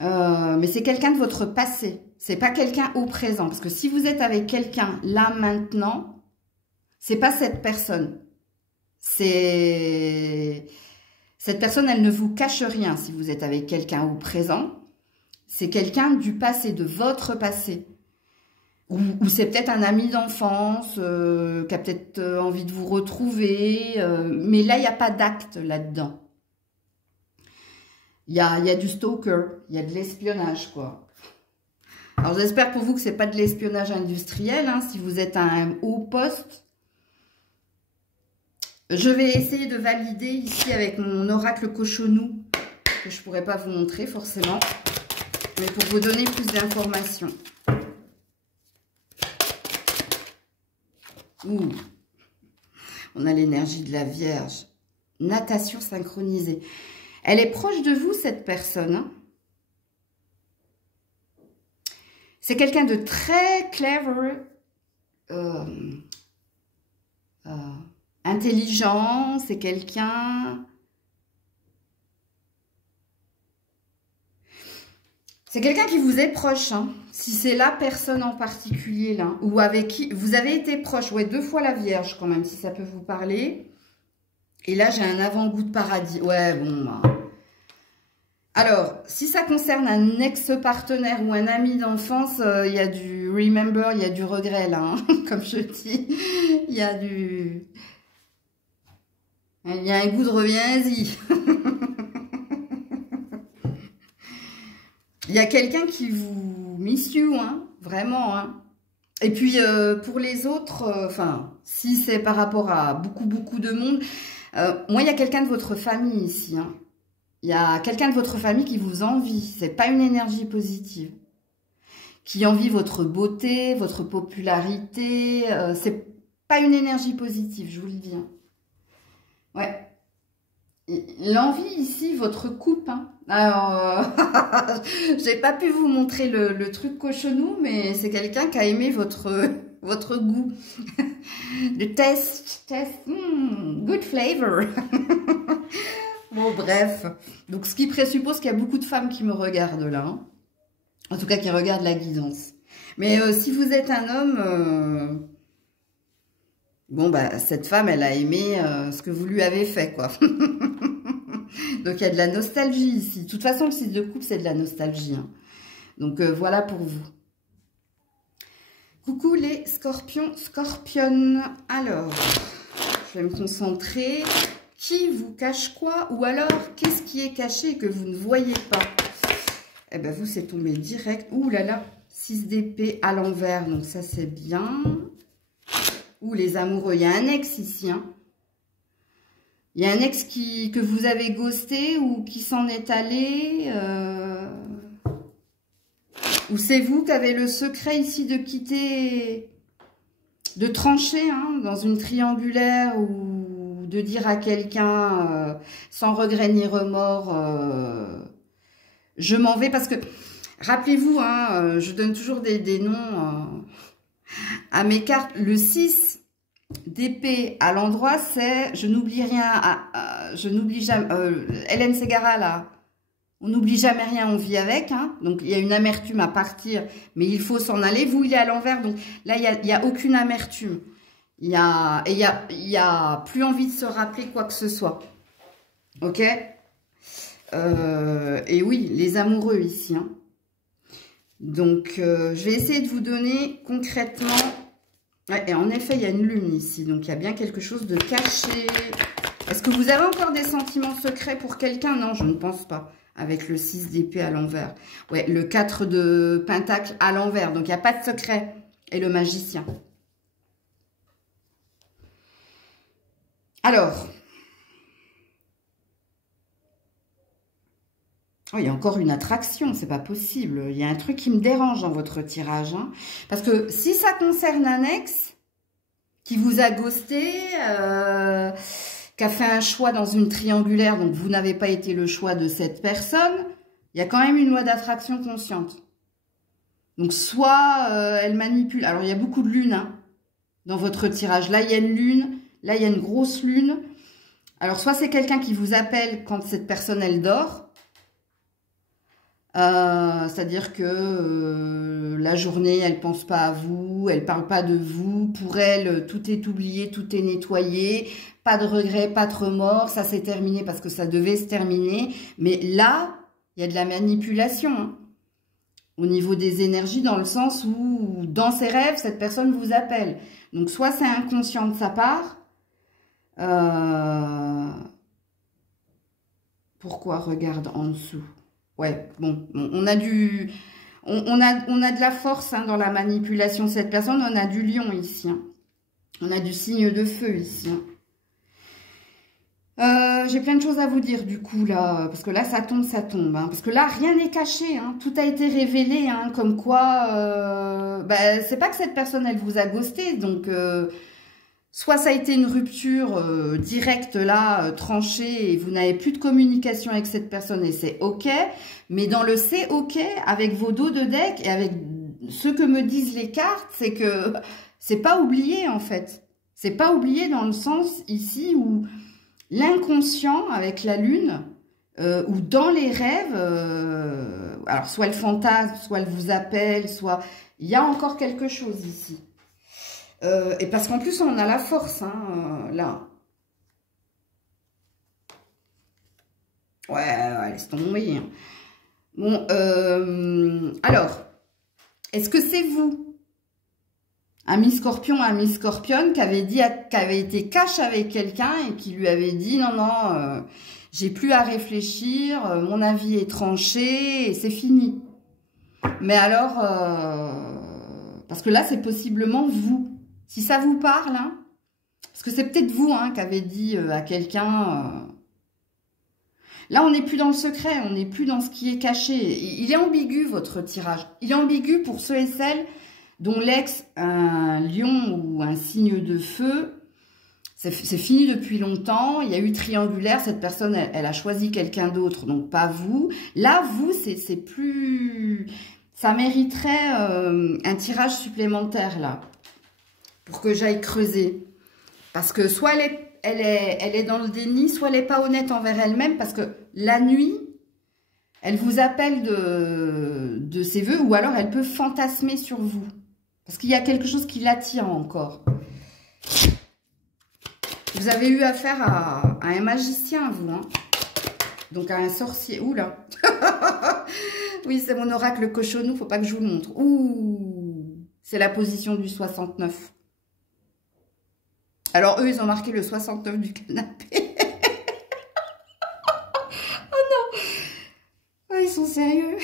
mais c'est quelqu'un de votre passé. C'est pas quelqu'un au présent. Parce que si vous êtes avec quelqu'un là maintenant, c'est pas cette personne. Cette personne, elle ne vous cache rien si vous êtes avec quelqu'un au présent. C'est quelqu'un du passé, de votre passé. Ou c'est peut-être un ami d'enfance qui a peut-être envie de vous retrouver. Mais là, il n'y a pas d'acte là-dedans. Il y a du stalker, il y a de l'espionnage, quoi. Alors, j'espère pour vous que ce n'est pas de l'espionnage industriel. Hein, si vous êtes à un haut poste... Je vais essayer de valider ici avec mon oracle cochonou, que je ne pourrais pas vous montrer forcément, mais pour vous donner plus d'informations. Ouh, on a l'énergie de la Vierge. Natation synchronisée. Elle est proche de vous, cette personne. Hein. C'est quelqu'un de très clever, intelligent, c'est quelqu'un... C'est quelqu'un qui vous est proche, hein. Si c'est la personne en particulier, là, ou avec qui vous avez été proche. Ouais, 2 fois la Vierge, quand même, si ça peut vous parler. Et là, j'ai un avant-goût de paradis. Ouais, bon, bah. Alors, si ça concerne un ex-partenaire ou un ami d'enfance, il y a du remember, il y a du regret, là, hein, comme je dis. Il y a du... Il y a un goût de reviens-y. Il y a quelqu'un qui vous miss you, hein, vraiment. Hein. Et puis, pour les autres, enfin, si c'est par rapport à beaucoup de monde, moi, il y a quelqu'un de votre famille ici. Hein. Il y a quelqu'un de votre famille qui vous envie. C'est pas une énergie positive. Qui envie votre beauté, votre popularité. C'est pas une énergie positive, je vous le dis. Hein. Ouais. L'envie ici, votre coupe. Hein. Alors, j'ai pas pu vous montrer le truc cochonou, mais c'est quelqu'un qui a aimé votre goût. Le test, good flavor. Bon, bref. Donc, ce qui présuppose qu'il y a beaucoup de femmes qui me regardent là. Hein. En tout cas, qui regardent la guidance. Mais si vous êtes un homme... bon, bah, cette femme, elle a aimé ce que vous lui avez fait, quoi. Donc, il y a de la nostalgie ici. De toute façon, le 6 de coupe, c'est de la nostalgie. Hein. Donc, voilà pour vous. Coucou les scorpions, scorpionnes. Alors, je vais me concentrer. Qui vous cache quoi? Ou alors, qu'est-ce qui est caché et que vous ne voyez pas? Eh bien, vous, c'est tombé direct. Ouh là là, 6 d'épée à l'envers. Donc, ça, c'est bien. Ouh, les amoureux. Il y a un ex ici. Hein. Il y a un ex que vous avez ghosté ou qui s'en est allé. Ou c'est vous qui avez le secret ici de quitter, de trancher hein, dans une triangulaire ou de dire à quelqu'un sans regret ni remords, je m'en vais. Parce que, rappelez-vous, hein, je donne toujours des noms à mes cartes. Le 6 d'épée à l'endroit, c'est je n'oublie rien, je n'oublie jamais. Hélène Ségara, là, on n'oublie jamais rien, on vit avec. Hein, donc, il y a une amertume à partir, mais il faut s'en aller. Vous, il est à l'envers, donc là, il n'y a aucune amertume. Il y a plus envie de se rappeler quoi que ce soit. Ok. Et oui, les amoureux ici. Hein. Donc, je vais essayer de vous donner concrètement... Ouais, et en effet, il y a une lune ici. Donc, il y a bien quelque chose de caché. Est-ce que vous avez encore des sentiments secrets pour quelqu'un? Non, je ne pense pas. Avec le 6 d'épée à l'envers. Ouais, le 4 de pentacle à l'envers. Donc, il n'y a pas de secret. Et le magicien. Alors... Oh, il y a encore une attraction, c'est pas possible. Il y a un truc qui me dérange dans votre tirage. Hein. Parce que si ça concerne un ex qui vous a ghosté, qui a fait un choix dans une triangulaire, donc vous n'avez pas été le choix de cette personne, il y a quand même une loi d'attraction consciente. Donc soit elle manipule. Alors il y a beaucoup de lunes hein, dans votre tirage. Là il y a une lune, là il y a une grosse lune. Alors soit c'est quelqu'un qui vous appelle quand cette personne elle dort. C'est-à-dire que la journée, elle pense pas à vous, elle parle pas de vous. Pour elle, tout est oublié, tout est nettoyé. Pas de regrets, pas de remords. Ça s'est terminé parce que ça devait se terminer. Mais là, il y a de la manipulation. Hein, au niveau des énergies, dans le sens où, dans ses rêves, cette personne vous appelle. Donc, soit c'est inconscient de sa part. Pourquoi regarde en dessous? Ouais, bon, on a de la force hein, dans la manipulation de cette personne. On a du lion ici. Hein. On a du signe de feu ici. Hein. J'ai plein de choses à vous dire du coup là. Parce que là, ça tombe, ça tombe. Hein. Parce que là, rien n'est caché. Hein. Tout a été révélé. Hein, comme quoi, c'est pas que cette personne, elle vous a ghosté. Donc... soit ça a été une rupture directe là, tranchée, et vous n'avez plus de communication avec cette personne et c'est ok. Mais dans le c'est ok, avec vos dos de deck et avec ce que me disent les cartes, c'est que c'est pas oublié en fait. C'est pas oublié dans le sens ici où l'inconscient avec la lune, ou dans les rêves, alors soit le fantasme, soit elle vous appelle, soit... Il y a encore quelque chose ici. Et parce qu'en plus, on a la force, hein, là. Ouais, laisse tomber. Hein. Bon, alors, est-ce que c'est vous, ami scorpion, ami scorpionne, qui avait été cash avec quelqu'un et qui lui avait dit, non, j'ai plus à réfléchir, mon avis est tranché et c'est fini. Mais alors, parce que là, c'est possiblement vous. Si ça vous parle, hein, parce que c'est peut-être vous hein, qui avez dit à quelqu'un... Là, on n'est plus dans le secret, on n'est plus dans ce qui est caché. Il est ambigu, votre tirage. Il est ambigu pour ceux et celles dont l'ex, un lion ou un signe de feu, c'est fini depuis longtemps. Il y a eu triangulaire, cette personne, elle a choisi quelqu'un d'autre, donc pas vous. Là, vous, c'est plus... Ça mériterait un tirage supplémentaire, là. Pour que j'aille creuser. Parce que soit elle est dans le déni, soit elle n'est pas honnête envers elle-même. Parce que la nuit, elle vous appelle de ses voeux. Ou alors elle peut fantasmer sur vous. Parce qu'il y a quelque chose qui l'attire encore. Vous avez eu affaire à un magicien, vous. Hein. Donc à un sorcier. Oula. Oui, c'est mon oracle cochonou. Faut pas que je vous le montre. Ouh. C'est la position du 69. Alors, eux, ils ont marqué le 69 du canapé. Oh non! Oh, ils sont sérieux.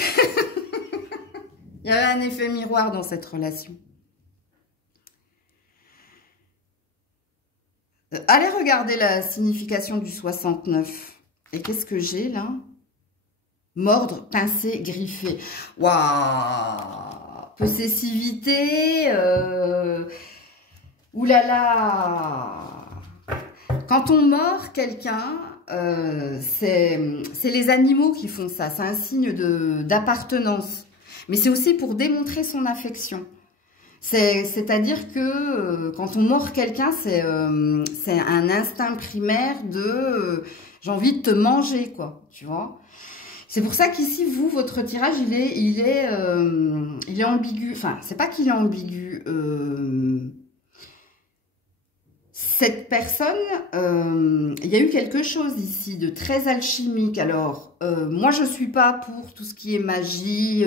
Il y avait un effet miroir dans cette relation. Allez regarder la signification du 69. Et qu'est-ce que j'ai là? Mordre, pincer, griffer. Waouh! Possessivité. Oulala! Quand on mord quelqu'un, c'est les animaux qui font ça. C'est un signe d'appartenance. Mais c'est aussi pour démontrer son affection. C'est-à-dire que quand on mord quelqu'un, c'est un instinct primaire de j'ai envie de te manger, quoi, tu vois. C'est pour ça qu'ici, vous, votre tirage, il est ambigu. Enfin, c'est pas qu'il est ambigu. Cette personne, il y a eu quelque chose ici de très alchimique. Alors, moi, je suis pas pour tout ce qui est magie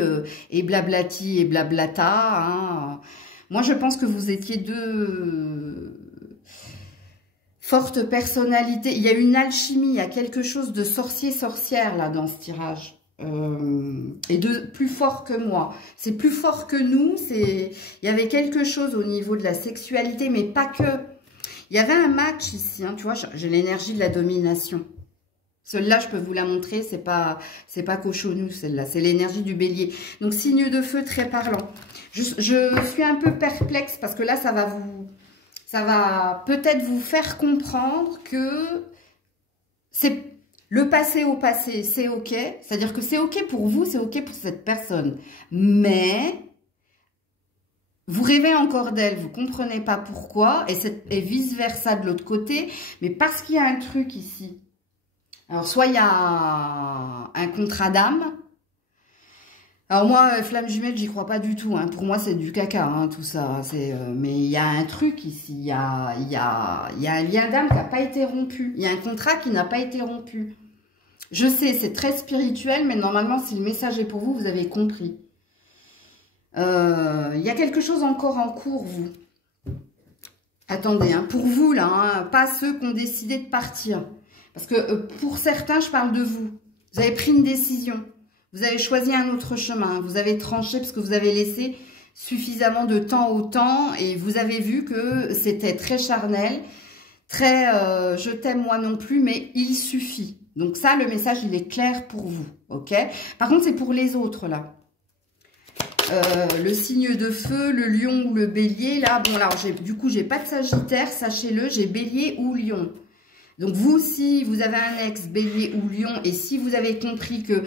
et blablati et blablata. Hein. Moi, je pense que vous étiez deux fortes personnalités. Il y a une alchimie, il y a quelque chose de sorcier-sorcière là dans ce tirage. Et de plus fort que moi. C'est plus fort que nous. Il y avait quelque chose au niveau de la sexualité, mais pas que. Il y avait un match ici, hein, tu vois, j'ai l'énergie de la domination. Celle-là, je peux vous la montrer, c'est pas cochonou, celle-là, c'est l'énergie du bélier. Donc, signe de feu très parlant. Je suis un peu perplexe parce que là, ça va peut-être vous faire comprendre que c'est le passé au passé, c'est OK. C'est-à-dire que c'est OK pour vous, c'est OK pour cette personne. Mais vous rêvez encore d'elle, vous comprenez pas pourquoi, et vice-versa de l'autre côté, mais parce qu'il y a un truc ici. Alors, soit il y a un contrat d'âme. Alors moi, flamme jumelle, j'y crois pas du tout. Hein. Pour moi, c'est du caca, hein, tout ça. Mais il y a un truc ici. Il y a un lien d'âme qui n'a pas été rompu. Il y a un contrat qui n'a pas été rompu. Je sais, c'est très spirituel, mais normalement, si le message est pour vous, vous avez compris. Il y a quelque chose encore en cours, vous. Attendez, hein, pour vous, là, hein, pas ceux qui ont décidé de partir. Parce que pour certains, je parle de vous. Vous avez pris une décision. Vous avez choisi un autre chemin. Vous avez tranché parce que vous avez laissé suffisamment de temps au temps. Et vous avez vu que c'était très charnel. Très je t'aime moi non plus, mais il suffit. Donc ça, le message, il est clair pour vous. Ok. Par contre, c'est pour les autres, là. Le signe de feu, le lion ou le bélier. Là, bon, là, du coup, j'ai pas de sagittaire, sachez-le. J'ai bélier ou lion. Donc, vous, si vous avez un ex bélier ou lion, et si vous avez compris que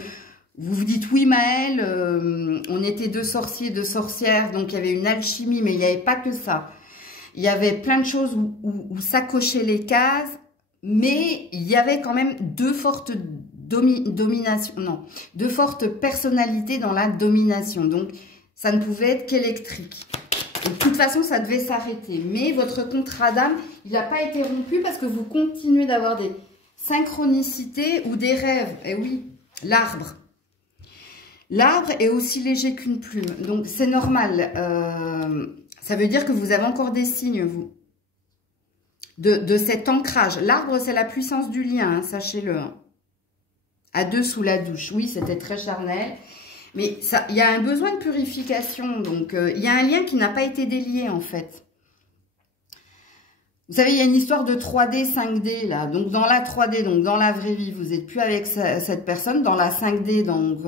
vous vous dites, oui, Maëlle, on était deux sorciers, deux sorcières, donc il y avait une alchimie, mais il n'y avait pas que ça. Il y avait plein de choses où ça cochait les cases, mais il y avait quand même deux fortes deux fortes personnalités dans la domination. Donc, ça ne pouvait être qu'électrique. De toute façon, ça devait s'arrêter. Mais votre contrat d'âme, il n'a pas été rompu parce que vous continuez d'avoir des synchronicités ou des rêves. Et oui, l'arbre. L'arbre est aussi léger qu'une plume. Donc, c'est normal. Ça veut dire que vous avez encore des signes, vous, de cet ancrage. L'arbre, c'est la puissance du lien, hein, sachez-le. Hein. À deux sous la douche. Oui, c'était très charnel. Mais il y a un besoin de purification. Donc, il y a un lien qui n'a pas été délié, en fait. Vous savez, il y a une histoire de 3D, 5D, là. Donc, dans la 3D, donc dans la vraie vie, vous n'êtes plus avec cette personne. Dans la 5D, donc,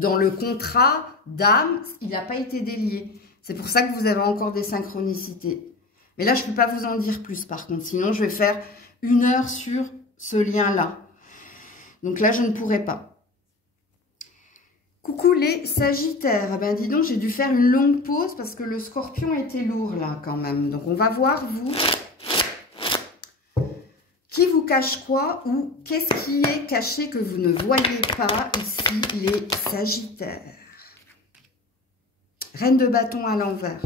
dans le contrat d'âme, il n'a pas été délié. C'est pour ça que vous avez encore des synchronicités. Mais là, je ne peux pas vous en dire plus, par contre. Sinon, je vais faire 1 heure sur ce lien-là. Donc là, je ne pourrai pas. Coucou les Sagittaires. Ben dis donc, j'ai dû faire une longue pause parce que le Scorpion était lourd là quand même. Donc on va voir vous. Qui vous cache quoi ou qu'est-ce qui est caché que vous ne voyez pas ici les Sagittaires. Reine de bâton à l'envers.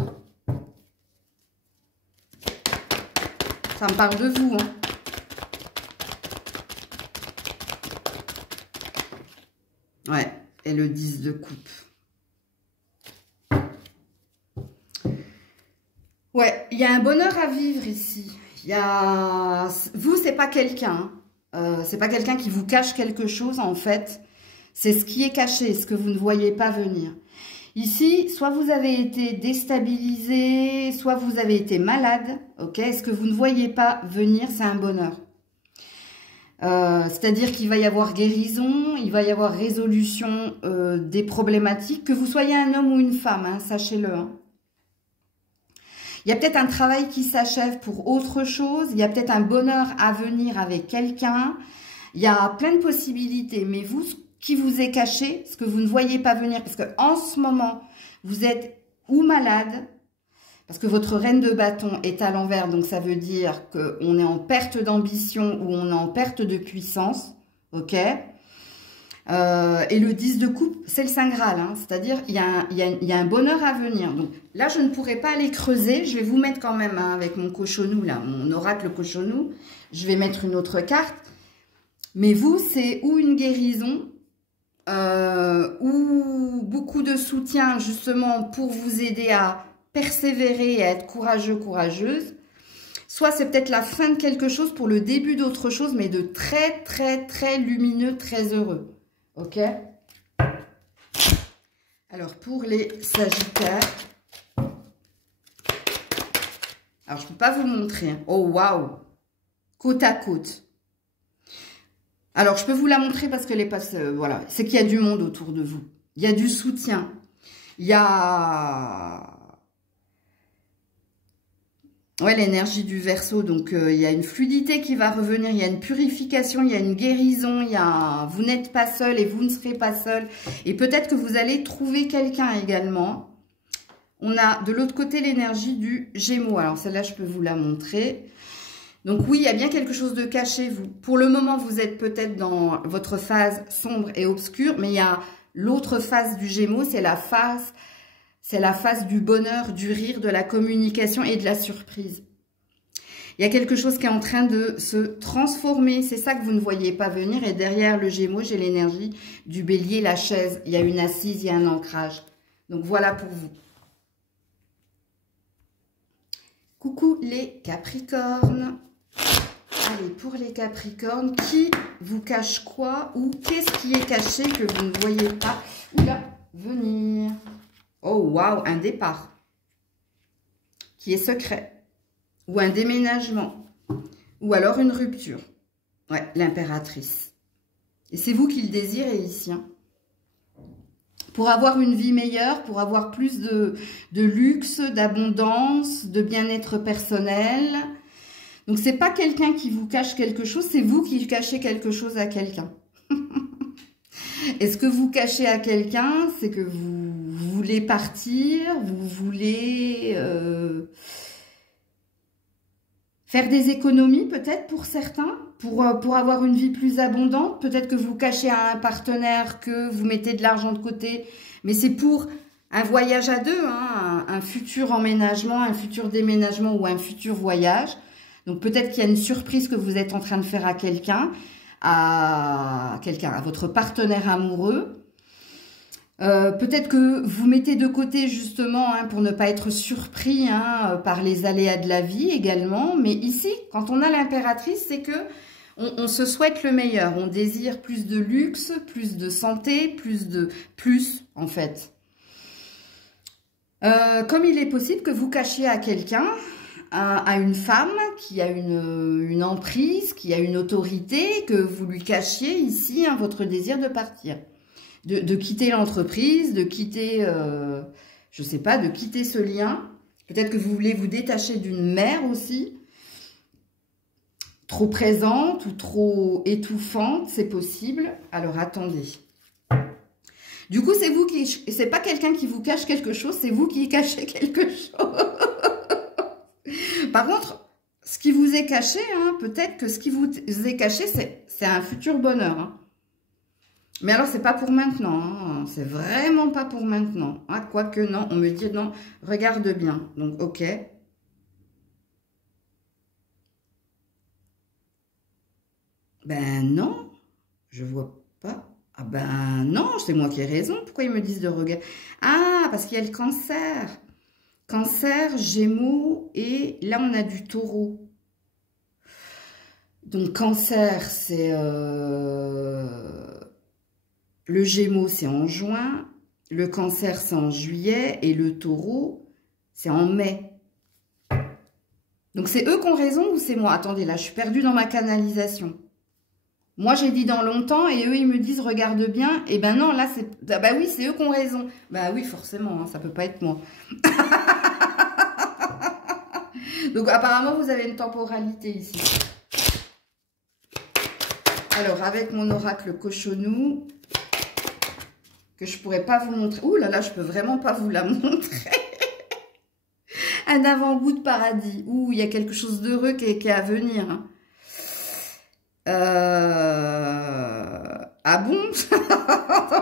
Ça me parle de vous, hein. Ouais. Et le 10 de coupe. il y a un bonheur à vivre ici. Vous, c'est pas quelqu'un. C'est pas quelqu'un qui vous cache quelque chose, en fait. C'est ce qui est caché, ce que vous ne voyez pas venir. Ici, soit vous avez été déstabilisé, soit vous avez été malade. Ok, ce que vous ne voyez pas venir, c'est un bonheur. C'est-à-dire qu'il va y avoir guérison, il va y avoir résolution des problématiques, que vous soyez un homme ou une femme, hein, sachez-le. Hein. Il y a peut-être un travail qui s'achève pour autre chose, il y a peut-être un bonheur à venir avec quelqu'un, il y a plein de possibilités, mais vous, ce qui vous est caché, ce que vous ne voyez pas venir, parce qu'en ce moment, vous êtes ou malade, parce que votre reine de bâton est à l'envers, donc ça veut dire qu'on est en perte d'ambition ou on est en perte de puissance, ok. Et le 10 de coupe, c'est le Saint Graal, hein, c'est-à-dire il y a un bonheur à venir. Donc là, je ne pourrais pas aller creuser, je vais vous mettre quand même hein, avec mon cochonou, là, mon oracle cochonou, je vais mettre une autre carte. Mais vous, c'est ou une guérison, ou beaucoup de soutien justement pour vous aider à persévérer et à être courageux, courageuse. Soit c'est peut-être la fin de quelque chose pour le début d'autre chose, mais de très, très, très lumineux, très heureux. Ok? Alors, pour les Sagittaires, alors je ne peux pas vous montrer. Hein. Oh, waouh! Côte à côte. Alors, je peux vous la montrer parce que voilà, c'est qu'il y a du monde autour de vous. Il y a du soutien. Il y a... Ouais, l'énergie du Verseau, donc il y a une fluidité qui va revenir, il y a une purification, il y a une guérison, vous n'êtes pas seul et vous ne serez pas seul. Et peut-être que vous allez trouver quelqu'un également. On a de l'autre côté l'énergie du Gémeaux. Alors celle-là, je peux vous la montrer. Donc oui, il y a bien quelque chose de caché. Pour le moment, vous êtes peut-être dans votre phase sombre et obscure, mais il y a l'autre phase du Gémeaux, c'est la phase du bonheur, du rire, de la communication et de la surprise. Il y a quelque chose qui est en train de se transformer. C'est ça que vous ne voyez pas venir. Et derrière le Gémeaux, j'ai l'énergie du Bélier, la chaise. Il y a une assise, il y a un ancrage. Donc voilà pour vous. Coucou les Capricornes. Allez, pour les Capricornes, qui vous cache quoi ou qu'est-ce qui est caché que vous ne voyez pas venir? Oh, waouh, un départ qui est secret. Ou un déménagement. Ou alors une rupture. Ouais, l'impératrice. Et c'est vous qui le désirez ici. Hein. Pour avoir une vie meilleure, pour avoir plus de luxe, d'abondance, de bien-être personnel. Donc, c'est pas quelqu'un qui vous cache quelque chose, c'est vous qui cachez quelque chose à quelqu'un. Et ce que vous cachez à quelqu'un, c'est que vous voulez partir, vous voulez faire des économies peut-être pour certains, pour avoir une vie plus abondante. Peut-être que vous cachez à un partenaire que vous mettez de l'argent de côté, mais c'est pour un voyage à deux, hein, un futur emménagement, un futur déménagement ou un futur voyage. Donc peut-être qu'il y a une surprise que vous êtes en train de faire à quelqu'un, à votre partenaire amoureux. Peut-être que vous mettez de côté justement hein, pour ne pas être surpris hein, par les aléas de la vie également. Mais ici, quand on a l'impératrice, c'est que on se souhaite le meilleur. On désire plus de luxe, plus de santé, plus en fait. Comme il est possible que vous cachiez à quelqu'un, à une femme qui a une emprise, qui a une autorité, que vous lui cachiez ici hein, votre désir de partir. De quitter l'entreprise, de quitter, je sais pas, de quitter ce lien. Peut-être que vous voulez vous détacher d'une mère aussi, trop présente ou trop étouffante, c'est possible. Alors attendez. Du coup, c'est pas quelqu'un qui vous cache quelque chose, c'est vous qui cachez quelque chose. Par contre, ce qui vous est caché, hein, peut-être que ce qui vous est caché, c'est un futur bonheur. Hein. Mais alors, c'est pas pour maintenant. Hein. C'est vraiment pas pour maintenant. Hein. Quoique, non, on me dit non, regarde bien. Donc, ok. Ben non, je vois pas. Ah ben non, c'est moi qui ai raison. Pourquoi ils me disent de regarder? Ah, parce qu'il y a le cancer. Cancer, Gémeaux et là on a du Taureau. Donc Cancer, c'est le Gémeaux, c'est en juin, le Cancer, c'est en juillet et le Taureau, c'est en mai. Donc c'est eux qui ont raison ou c'est moi? Attendez, là je suis perdue dans ma canalisation. Moi j'ai dit dans longtemps et eux ils me disent regarde bien. Et ben non, là c'est... Ah bah oui, c'est eux qui ont raison. Bah oui, forcément, hein, ça peut pas être moi. Donc apparemment vous avez une temporalité ici. Alors avec mon oracle cochonou, que je pourrais pas vous montrer. Ouh là là, je peux vraiment pas vous la montrer. Un avant-goût de paradis. Ouh, il y a quelque chose d'heureux qui est à venir. Hein. Ah bon?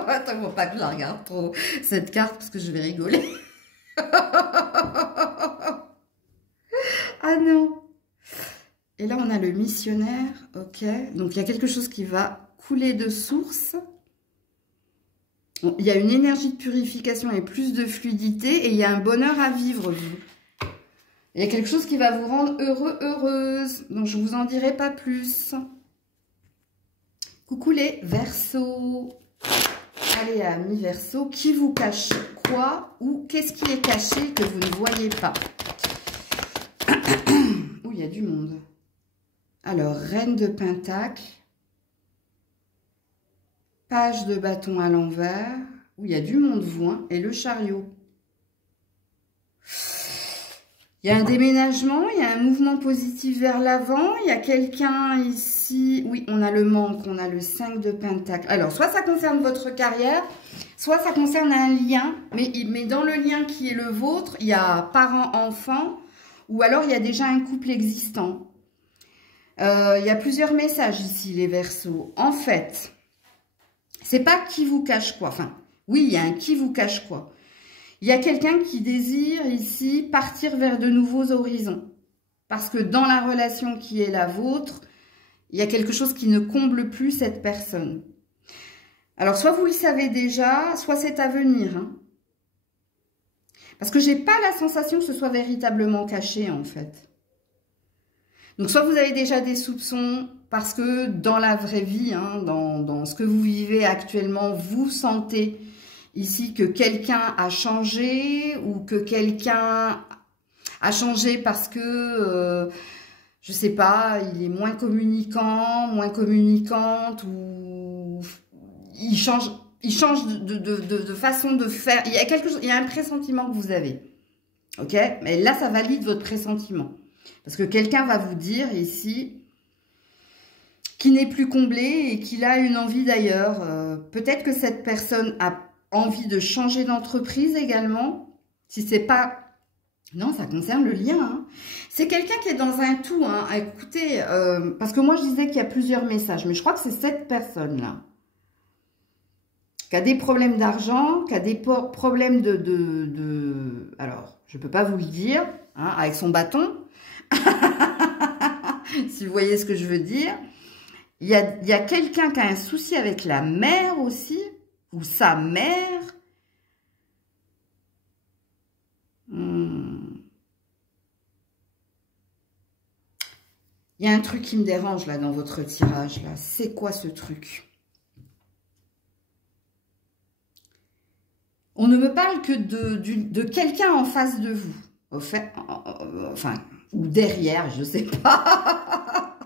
Attends, faut pas que je la regarde trop, cette carte, parce que je vais rigoler. Ah non. Et là, on a le missionnaire. Ok. Donc, il y a quelque chose qui va couler de source. Bon, il y a une énergie de purification et plus de fluidité. Et il y a un bonheur à vivre, vous. Il y a quelque chose qui va vous rendre heureux, heureuse. Donc, je ne vous en dirai pas plus. Coucou les Verseaux. Allez, amis Verseaux, qui vous cache quoi ou qu'est-ce qui est caché que vous ne voyez pas? Ouh, il y a du monde. Alors, Reine de Pentacle. Page de bâton à l'envers. Où il y a du monde, vous, hein, et le chariot. Il y a un déménagement, il y a un mouvement positif vers l'avant. Il y a quelqu'un ici. Oui, on a le manque, on a le 5 de Pentacle. Alors, soit ça concerne votre carrière, soit ça concerne un lien. Mais dans le lien qui est le vôtre, il y a parents-enfants. Ou alors, il y a déjà un couple existant. Il y a plusieurs messages ici, les Verseaux. En fait, c'est pas qui vous cache quoi. Enfin, oui, il y a un qui vous cache quoi. Il y a quelqu'un qui désire ici partir vers de nouveaux horizons. Parce que dans la relation qui est la vôtre, il y a quelque chose qui ne comble plus cette personne. Alors, soit vous le savez déjà, soit c'est à venir. Hein. Parce que j'ai pas la sensation que ce soit véritablement caché, en fait. Donc, soit vous avez déjà des soupçons, parce que dans la vraie vie, hein, dans ce que vous vivez actuellement, vous sentez ici que quelqu'un a changé ou que quelqu'un a changé parce que, je sais pas, il est moins communicant, moins communicante ou il change de façon de faire. Il y a quelque chose, il y a un pressentiment que vous avez. Ok? Mais là, ça valide votre pressentiment. Parce que quelqu'un va vous dire ici qu'il n'est plus comblé et qu'il a une envie d'ailleurs. Peut-être que cette personne a envie de changer d'entreprise également. Si c'est pas... Non, ça concerne le lien. Hein. C'est quelqu'un qui est dans un tout. Hein. Écoutez, parce que moi, je disais qu'il y a plusieurs messages. Mais je crois que c'est cette personne-là. Qui a des problèmes d'argent, qui a des problèmes Alors, je ne peux pas vous le dire. Hein, avec son bâton. Si vous voyez ce que je veux dire. Il y a quelqu'un qui a un souci avec la mère aussi. Ou sa mère. Il y a un truc qui me dérange là dans votre tirage là. C'est quoi ce truc? On ne me parle que de quelqu'un en face de vous. Au fait, enfin, ou derrière, je sais pas.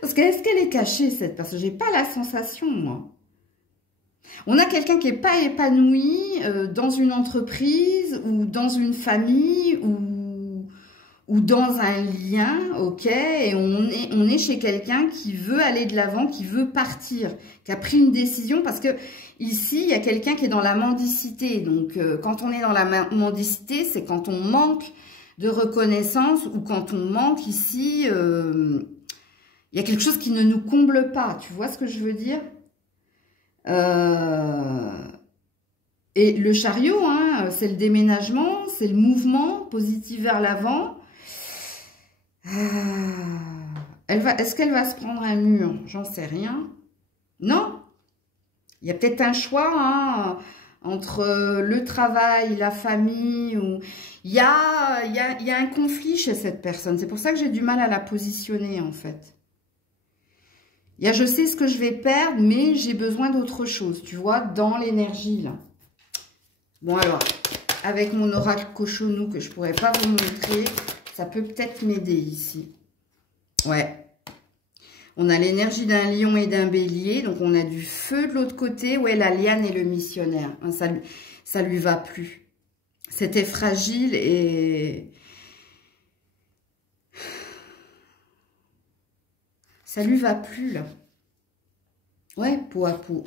Parce que est-ce qu'elle est cachée cette personne? J'ai pas la sensation moi. On a quelqu'un qui n'est pas épanoui dans une entreprise ou dans une famille ou dans un lien, ok, et on est chez quelqu'un qui veut aller de l'avant, qui veut partir, qui a pris une décision, parce que ici, il y a quelqu'un qui est dans la mendicité. Donc, quand on est dans la mendicité, c'est quand on manque de reconnaissance ou quand on manque ici, il y a quelque chose qui ne nous comble pas. Tu vois ce que je veux dire? Et le chariot, hein, c'est le déménagement, c'est le mouvement positif vers l'avant. Est-ce qu'elle va se prendre un mur? J'en sais rien. Non. Il y a peut-être un choix. Hein. entre le travail, la famille, ou il y a un conflit chez cette personne. C'est pour ça que j'ai du mal à la positionner, en fait. Il y a, je sais ce que je vais perdre, mais j'ai besoin d'autre chose, tu vois, dans l'énergie, là. Bon, alors, avec mon oracle cochonou, que je pourrais pas vous montrer, ça peut peut-être m'aider ici. Ouais. On a l'énergie d'un lion et d'un bélier, donc on a du feu de l'autre côté. Ouais, la liane et le missionnaire, hein, ça lui va plus. C'était fragile et... ça lui va plus, là. Ouais, peau à peau.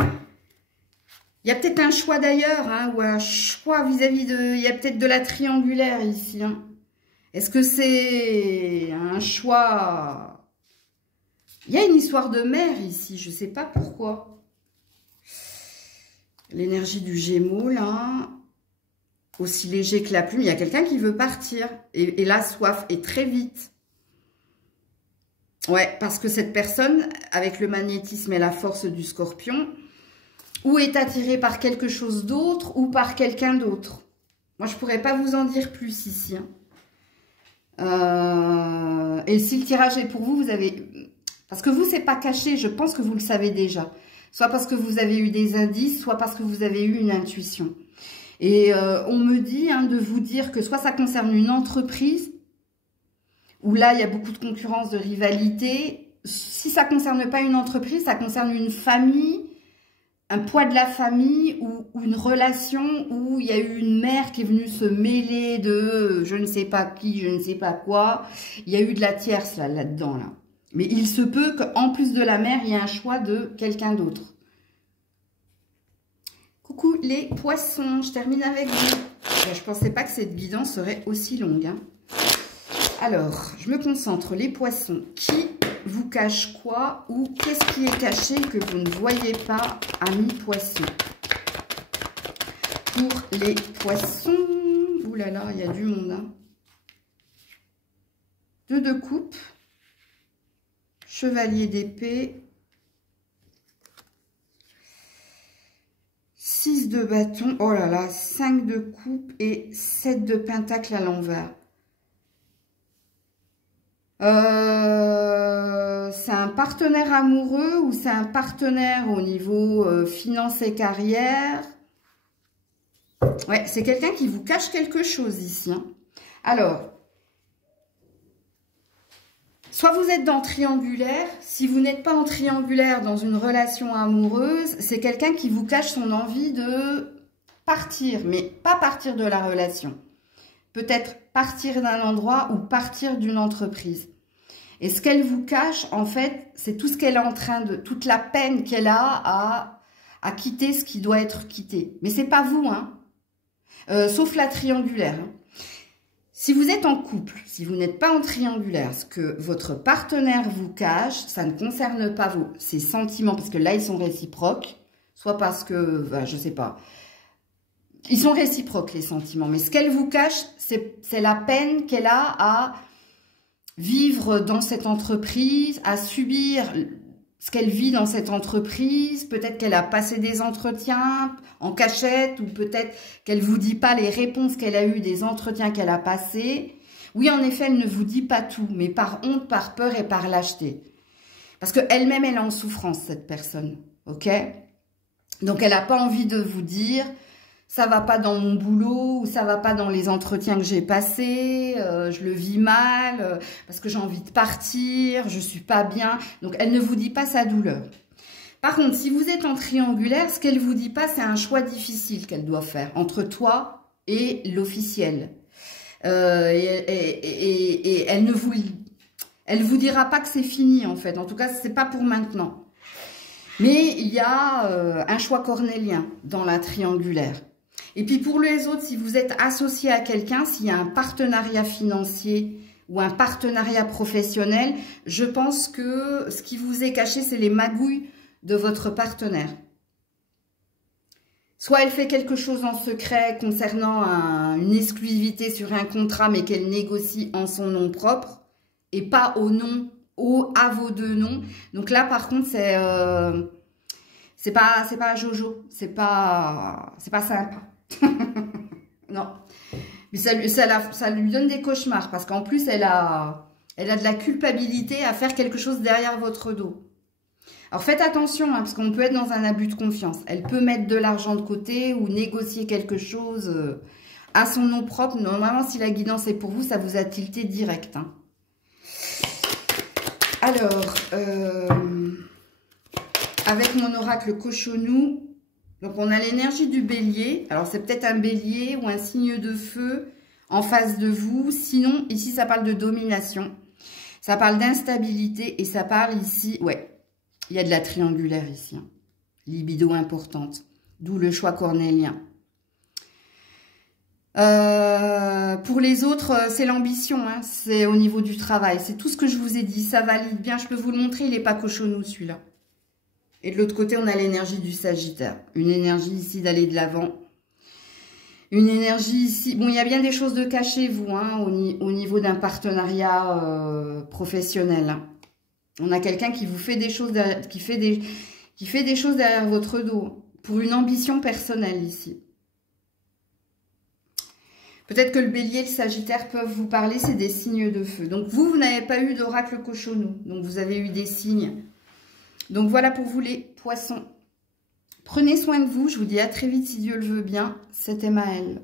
Il y a peut-être un choix d'ailleurs, hein, ou un choix vis-à-vis de... Il y a peut-être de la triangulaire ici. Hein. Est-ce que c'est un choix... Il y a une histoire de mère ici, je ne sais pas pourquoi. L'énergie du Gémeaux, là, aussi léger que la plume. Il y a quelqu'un qui veut partir. Et la soif est très vite. Ouais, parce que cette personne, avec le magnétisme et la force du Scorpion, ou est attirée par quelque chose d'autre, ou par quelqu'un d'autre. Moi, je ne pourrais pas vous en dire plus ici. Hein. Et si le tirage est pour vous, vous avez... Parce que vous, c'est pas caché, je pense que vous le savez déjà. Soit parce que vous avez eu des indices, soit parce que vous avez eu une intuition. Et on me dit de vous dire que soit ça concerne une entreprise, où là, il y a beaucoup de concurrence, de rivalité. Si ça ne concerne pas une entreprise, ça concerne une famille, un poids de la famille, ou une relation où il y a eu une mère qui est venue se mêler de je ne sais pas qui, je ne sais pas quoi. Il y a eu de la tierce là-dedans, là. Mais il se peut qu'en plus de la mère, il y ait un choix de quelqu'un d'autre. Coucou les poissons, je termine avec vous. Je ne pensais pas que cette guidance serait aussi longue. Hein. Alors, je me concentre. Les poissons, qui vous cache quoi ou qu'est-ce qui est caché que vous ne voyez pas, amis poissons? Pour les poissons, ouh là là, il y a du monde. Hein. 2 de coupe. Chevalier d'épée, 6 de bâton, oh là là, 5 de coupe et 7 de pentacle à l'envers. C'est un partenaire amoureux ou c'est un partenaire au niveau finance et carrière? Ouais, c'est quelqu'un qui vous cache quelque chose ici. Hein. Alors... Soit vous êtes dans triangulaire, si vous n'êtes pas en triangulaire dans une relation amoureuse, c'est quelqu'un qui vous cache son envie de partir, mais pas partir de la relation. Peut-être partir d'un endroit ou partir d'une entreprise. Et ce qu'elle vous cache, en fait, c'est tout ce qu'elle est en train de... toute la peine qu'elle a à quitter ce qui doit être quitté. Mais c'est pas vous, hein. Sauf la triangulaire, hein. Si vous êtes en couple, si vous n'êtes pas en triangulaire, ce que votre partenaire vous cache, ça ne concerne pas ses sentiments, parce que là, ils sont réciproques, soit parce que, ben, je sais pas, ils sont réciproques, les sentiments, mais ce qu'elle vous cache, c'est la peine qu'elle a à vivre dans cette entreprise, à subir ce qu'elle vit dans cette entreprise, peut-être qu'elle a passé des entretiens en cachette, ou peut-être qu'elle ne vous dit pas les réponses qu'elle a eues des entretiens qu'elle a passés. Oui, en effet, elle ne vous dit pas tout, mais par honte, par peur et par lâcheté. Parce qu'elle-même, elle est en souffrance, cette personne, ok? Donc, elle n'a pas envie de vous dire... ça va pas dans mon boulot, ou ça va pas dans les entretiens que j'ai passés, je le vis mal, parce que j'ai envie de partir, je suis pas bien. Donc, elle ne vous dit pas sa douleur. Par contre, si vous êtes en triangulaire, ce qu'elle vous dit pas, c'est un choix difficile qu'elle doit faire entre toi et l'officiel. Et elle ne vous dira pas que c'est fini, en fait. En tout cas, c'est pas pour maintenant. Mais il y a un choix cornélien dans la triangulaire. Et puis pour les autres, si vous êtes associé à quelqu'un, s'il y a un partenariat financier ou un partenariat professionnel, je pense que ce qui vous est caché, c'est les magouilles de votre partenaire. Soit elle fait quelque chose en secret concernant une exclusivité sur un contrat, mais qu'elle négocie en son nom propre et pas à vos deux noms. Donc là, par contre, c'est C'est pas un Jojo, c'est pas sympa. Non. Mais ça lui donne des cauchemars parce qu'en plus, elle a de la culpabilité à faire quelque chose derrière votre dos. Alors faites attention, hein, parce qu'on peut être dans un abus de confiance. Elle peut mettre de l'argent de côté ou négocier quelque chose à son nom propre. Normalement, si la guidance est pour vous, ça vous a tilté direct. Hein. Alors, avec mon oracle Cochonou, donc on a l'énergie du bélier. Alors c'est peut-être un bélier ou un signe de feu en face de vous. Sinon, ici, ça parle de domination. Ça parle d'instabilité et ça parle ici, ouais. Il y a de la triangulaire ici. Hein. Libido importante. D'où le choix cornélien. Pour les autres, c'est l'ambition. Hein. C'est au niveau du travail. C'est tout ce que je vous ai dit. Ça valide bien. Je peux vous le montrer. Il n'est pas cochonou celui-là. Et de l'autre côté, on a l'énergie du Sagittaire. Une énergie ici d'aller de l'avant. Une énergie ici. Bon, il y a bien des choses de cachées, vous, hein, au niveau d'un partenariat professionnel. Hein. On a quelqu'un qui vous fait des choses, qui fait des choses derrière votre dos pour une ambition personnelle ici. Peut-être que le bélier et le sagittaire peuvent vous parler, c'est des signes de feu. Donc vous n'avez pas eu d'oracle cochonou, donc vous avez eu des signes. Donc voilà pour vous les poissons. Prenez soin de vous, je vous dis à très vite si Dieu le veut bien. C'était Maëlle.